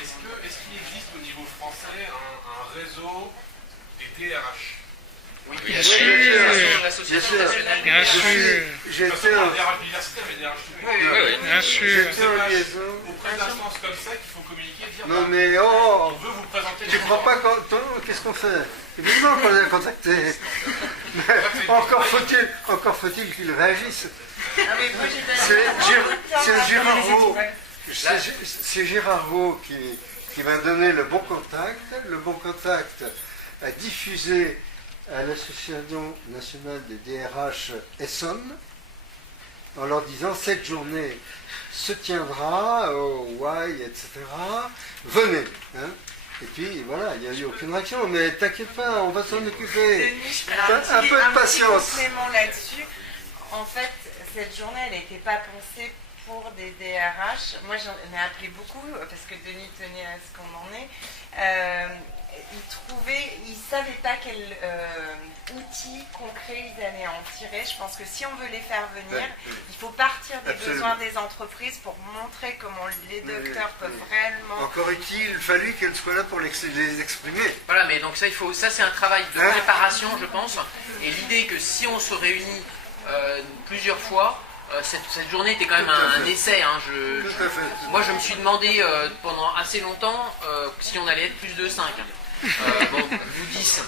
est-ce qu'il existe au niveau français un réseau des DRH? Oui, bien sûr. L'association nationale des DRH. J'étais un DRH universitaire, mais DRH tout le monde. Oui, bien sûr. Auprès d'instances comme ça qu'il faut communiquer et dire non mais oh, on veut vous présenter. Tu crois pas qu'est-ce qu'on fait? Évidemment qu'on les a contactés. Encore faut-il qu'ils réagissent. C'est Gérard Vaux qui m'a donné le bon contact. Le bon contact a diffusé à l'Association nationale des DRH Essonne en leur disant cette journée se tiendra au Y, etc. Venez. Hein. Et puis voilà, il n'y a eu aucune réaction, mais t'inquiète pas, on va s'en occuper. Un peu de patience. Complément là-dessus. En fait, cette journée, elle n'était pas pensée pour des DRH. Moi, j'en ai appris beaucoup parce que Denis tenait à ce qu'on en est. Ils ne savaient pas quel outil concret ils allaient en tirer. Je pense que si on veut les faire venir, il faut partir des besoins des entreprises pour montrer comment les docteurs peuvent réellement... Encore il fallu qu'elles soient là pour les exprimer. Voilà, mais donc ça c'est un travail de préparation, je pense. Et l'idée que si on se réunit plusieurs fois, cette journée était quand même un essai. Hein. Moi, je me suis demandé pendant assez longtemps si on allait être plus de 5. Bon, vous 10.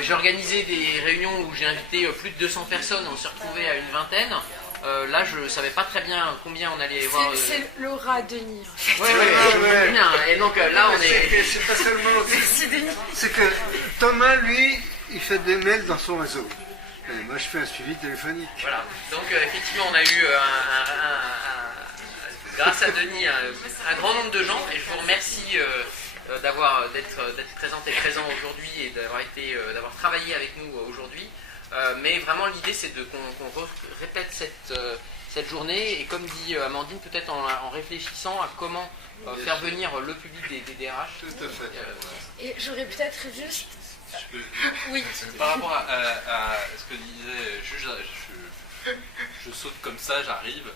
J'ai organisé des réunions où j'ai invité plus de 200 personnes, on s'est retrouvés à une vingtaine. Là, je ne savais pas très bien combien on allait voir. C'est Laura Denis. Oui, bien. Et donc là, on est. C'est pas seulement. C'est que Thomas, lui, il fait des mails dans son réseau. Et moi, je fais un suivi téléphonique. Voilà. Donc, effectivement, on a eu grâce à Denis un grand nombre de gens, et je vous remercie d'être présente et présent aujourd'hui et d'avoir travaillé avec nous aujourd'hui. Mais vraiment l'idée c'est qu'on répète cette journée, et comme dit Amandine, peut-être en réfléchissant à comment faire venir le public des DRH. Tout à fait. Et j'aurais peut-être juste... Oui. Par rapport à ce que disait Juge, je saute comme ça, j'arrive.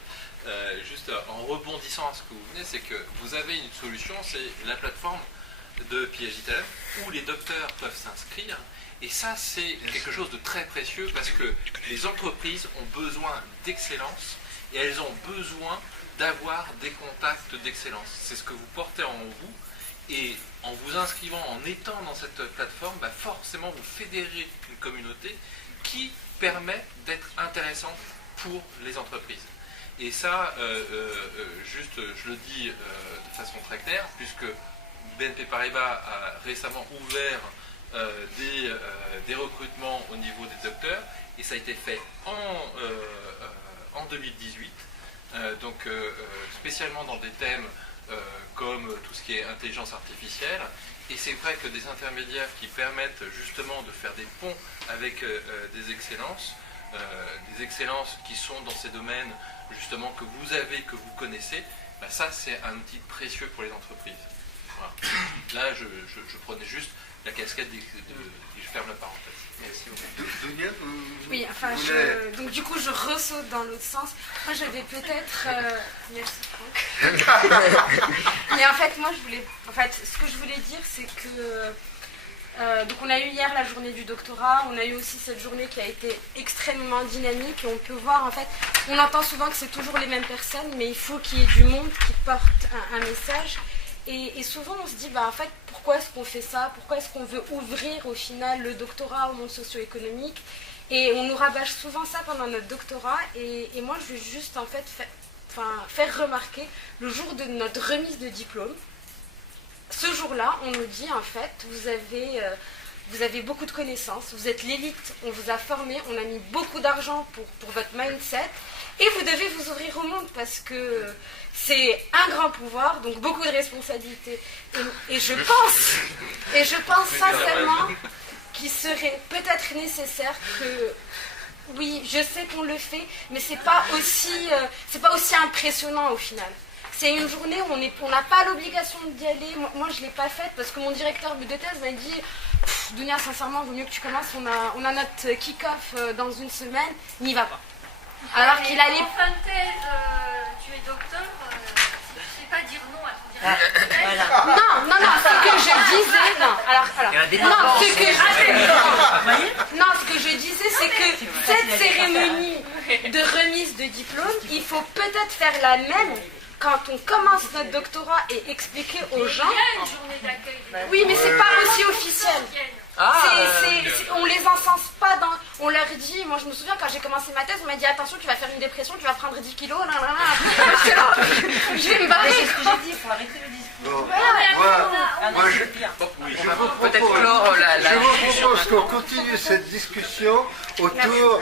Juste en rebondissant à ce que vous venez, c'est que vous avez une solution, c'est la plateforme de PHJTF où les docteurs peuvent s'inscrire, et ça c'est quelque chose de très précieux parce que les entreprises ont besoin d'excellence et elles ont besoin d'avoir des contacts d'excellence. C'est ce que vous portez en vous, et en vous inscrivant, en étant dans cette plateforme, forcément vous fédérez une communauté qui permet d'être intéressante pour les entreprises. Et ça, juste, je le dis de façon très claire, puisque BNP Paribas a récemment ouvert des recrutements au niveau des docteurs, et ça a été fait en 2018, spécialement dans des thèmes comme tout ce qui est intelligence artificielle. Et c'est vrai que des intermédiaires qui permettent justement de faire des ponts avec des excellences qui sont dans ces domaines justement que vous avez, que vous connaissez, ça c'est un outil précieux pour les entreprises. Voilà. Là, je prenais juste la casquette et je ferme la parenthèse. Merci beaucoup. Oui, enfin, donc du coup, je ressaute dans l'autre sens. Moi, j'avais peut-être... Merci, Franck. Mais en fait, moi, ce que je voulais dire, c'est que... donc on a eu hier la journée du doctorat, on a eu aussi cette journée qui a été extrêmement dynamique, et on peut voir, en fait, on entend souvent que c'est toujours les mêmes personnes, mais il faut qu'il y ait du monde qui porte un message. Et souvent on se dit, en fait, pourquoi est-ce qu'on fait ça? Pourquoi est-ce qu'on veut ouvrir au final le doctorat au monde socio-économique? Et on nous rabâche souvent ça pendant notre doctorat, et moi je veux juste en fait faire remarquer le jour de notre remise de diplôme. Ce jour-là, on nous dit en fait, vous avez beaucoup de connaissances, vous êtes l'élite, on vous a formé, on a mis beaucoup d'argent pour votre mindset, et vous devez vous ouvrir au monde parce que c'est un grand pouvoir, donc beaucoup de responsabilités. Et je pense sincèrement qu'il serait peut-être nécessaire que, oui, je sais qu'on le fait, mais c'est pas aussi impressionnant au final. C'est une journée où on n'a pas l'obligation d'y aller. Moi, je ne l'ai pas faite parce que mon directeur de thèse m'a dit « Dunia, sincèrement, il vaut mieux que tu commences. On a notre kick-off dans une semaine. N'y va pas. » Alors qu'il allait... En fin de thèse, tu es docteur, c'est pas Non, ce que je disais, ce que je disais, c'est que cette cérémonie de remise de diplôme, il faut peut-être faire la même quand on commence notre doctorat et expliquer aux gens. Oui, mais c'est pas aussi officiel. On les encense pas dans. On leur dit, moi je me souviens quand j'ai commencé ma thèse, on m'a dit attention, tu vas faire une dépression, tu vas prendre 10 kilos, je vais me barrer. C'est ce que j'ai dit, il faut arrêter le discours. Je vous propose qu'on continue cette discussion autour.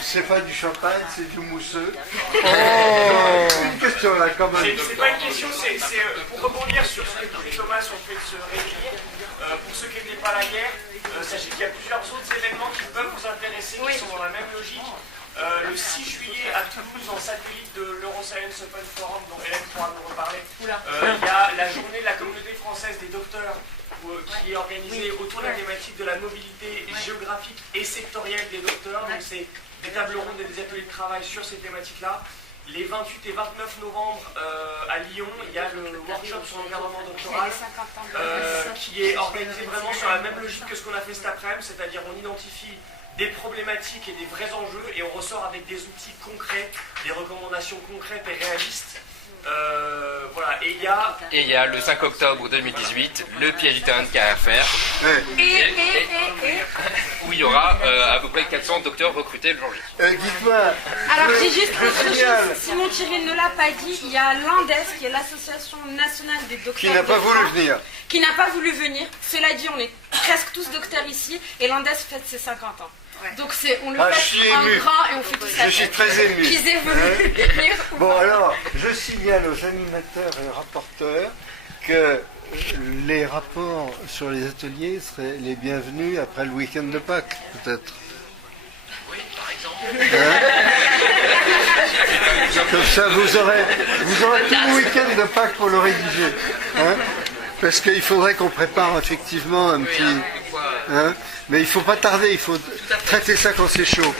C'est pas du champagne, c'est du mousseux. Une question là, quand même. C'est pas une question, c'est pour rebondir sur ce que tous les Thomas ont fait de se réunir. Pour ceux qui n'étaient pas là hier, sachez qu'il y a plusieurs autres événements qui peuvent vous intéresser, qui sont dans la même logique. Le 6 juillet à Toulouse, en satellite de l'Euroscience Open Forum, dont Hélène pourra nous reparler, il y a la journée de la communauté française des docteurs qui est organisée autour de la thématique de la mobilité géographique et sectorielle des docteurs. Donc c'est des tables rondes et des ateliers de travail sur ces thématiques-là. Les 28 et 29 novembre à Lyon, il y a le workshop sur l'encadrement doctoral qui est organisé vraiment sur la même logique que ce qu'on a fait cet après-midi, c'est-à-dire on identifie des problématiques et des vrais enjeux et on ressort avec des outils concrets, des recommandations concrètes et réalistes. Voilà. Et il y a le 5 octobre 2018 le piège du terrain de KFR où il y aura à peu près 400 docteurs recrutés le jour J. Dites-moi. Alors j'ai juste autre chose, Simon Thierry ne l'a pas dit, il y a l'ANDES qui est l'association nationale des docteurs qui n'a pas voulu venir. Qui n'a pas voulu venir. Cela dit, on est presque tous docteurs ici et l'ANDES fête ses 50 ans. Donc on le fait en grand et on fait tout ça. Je suis très ému. Qu'ils aient voulu. Bon alors, je signale aux animateurs et rapporteurs que les rapports sur les ateliers seraient les bienvenus après le week-end de Pâques, peut-être. Oui, par exemple. Comme ça, vous aurez tout le week-end de Pâques pour le rédiger. Parce qu'il faudrait qu'on prépare effectivement un petit... mais il ne faut pas tarder, il faut traiter ça quand c'est chaud.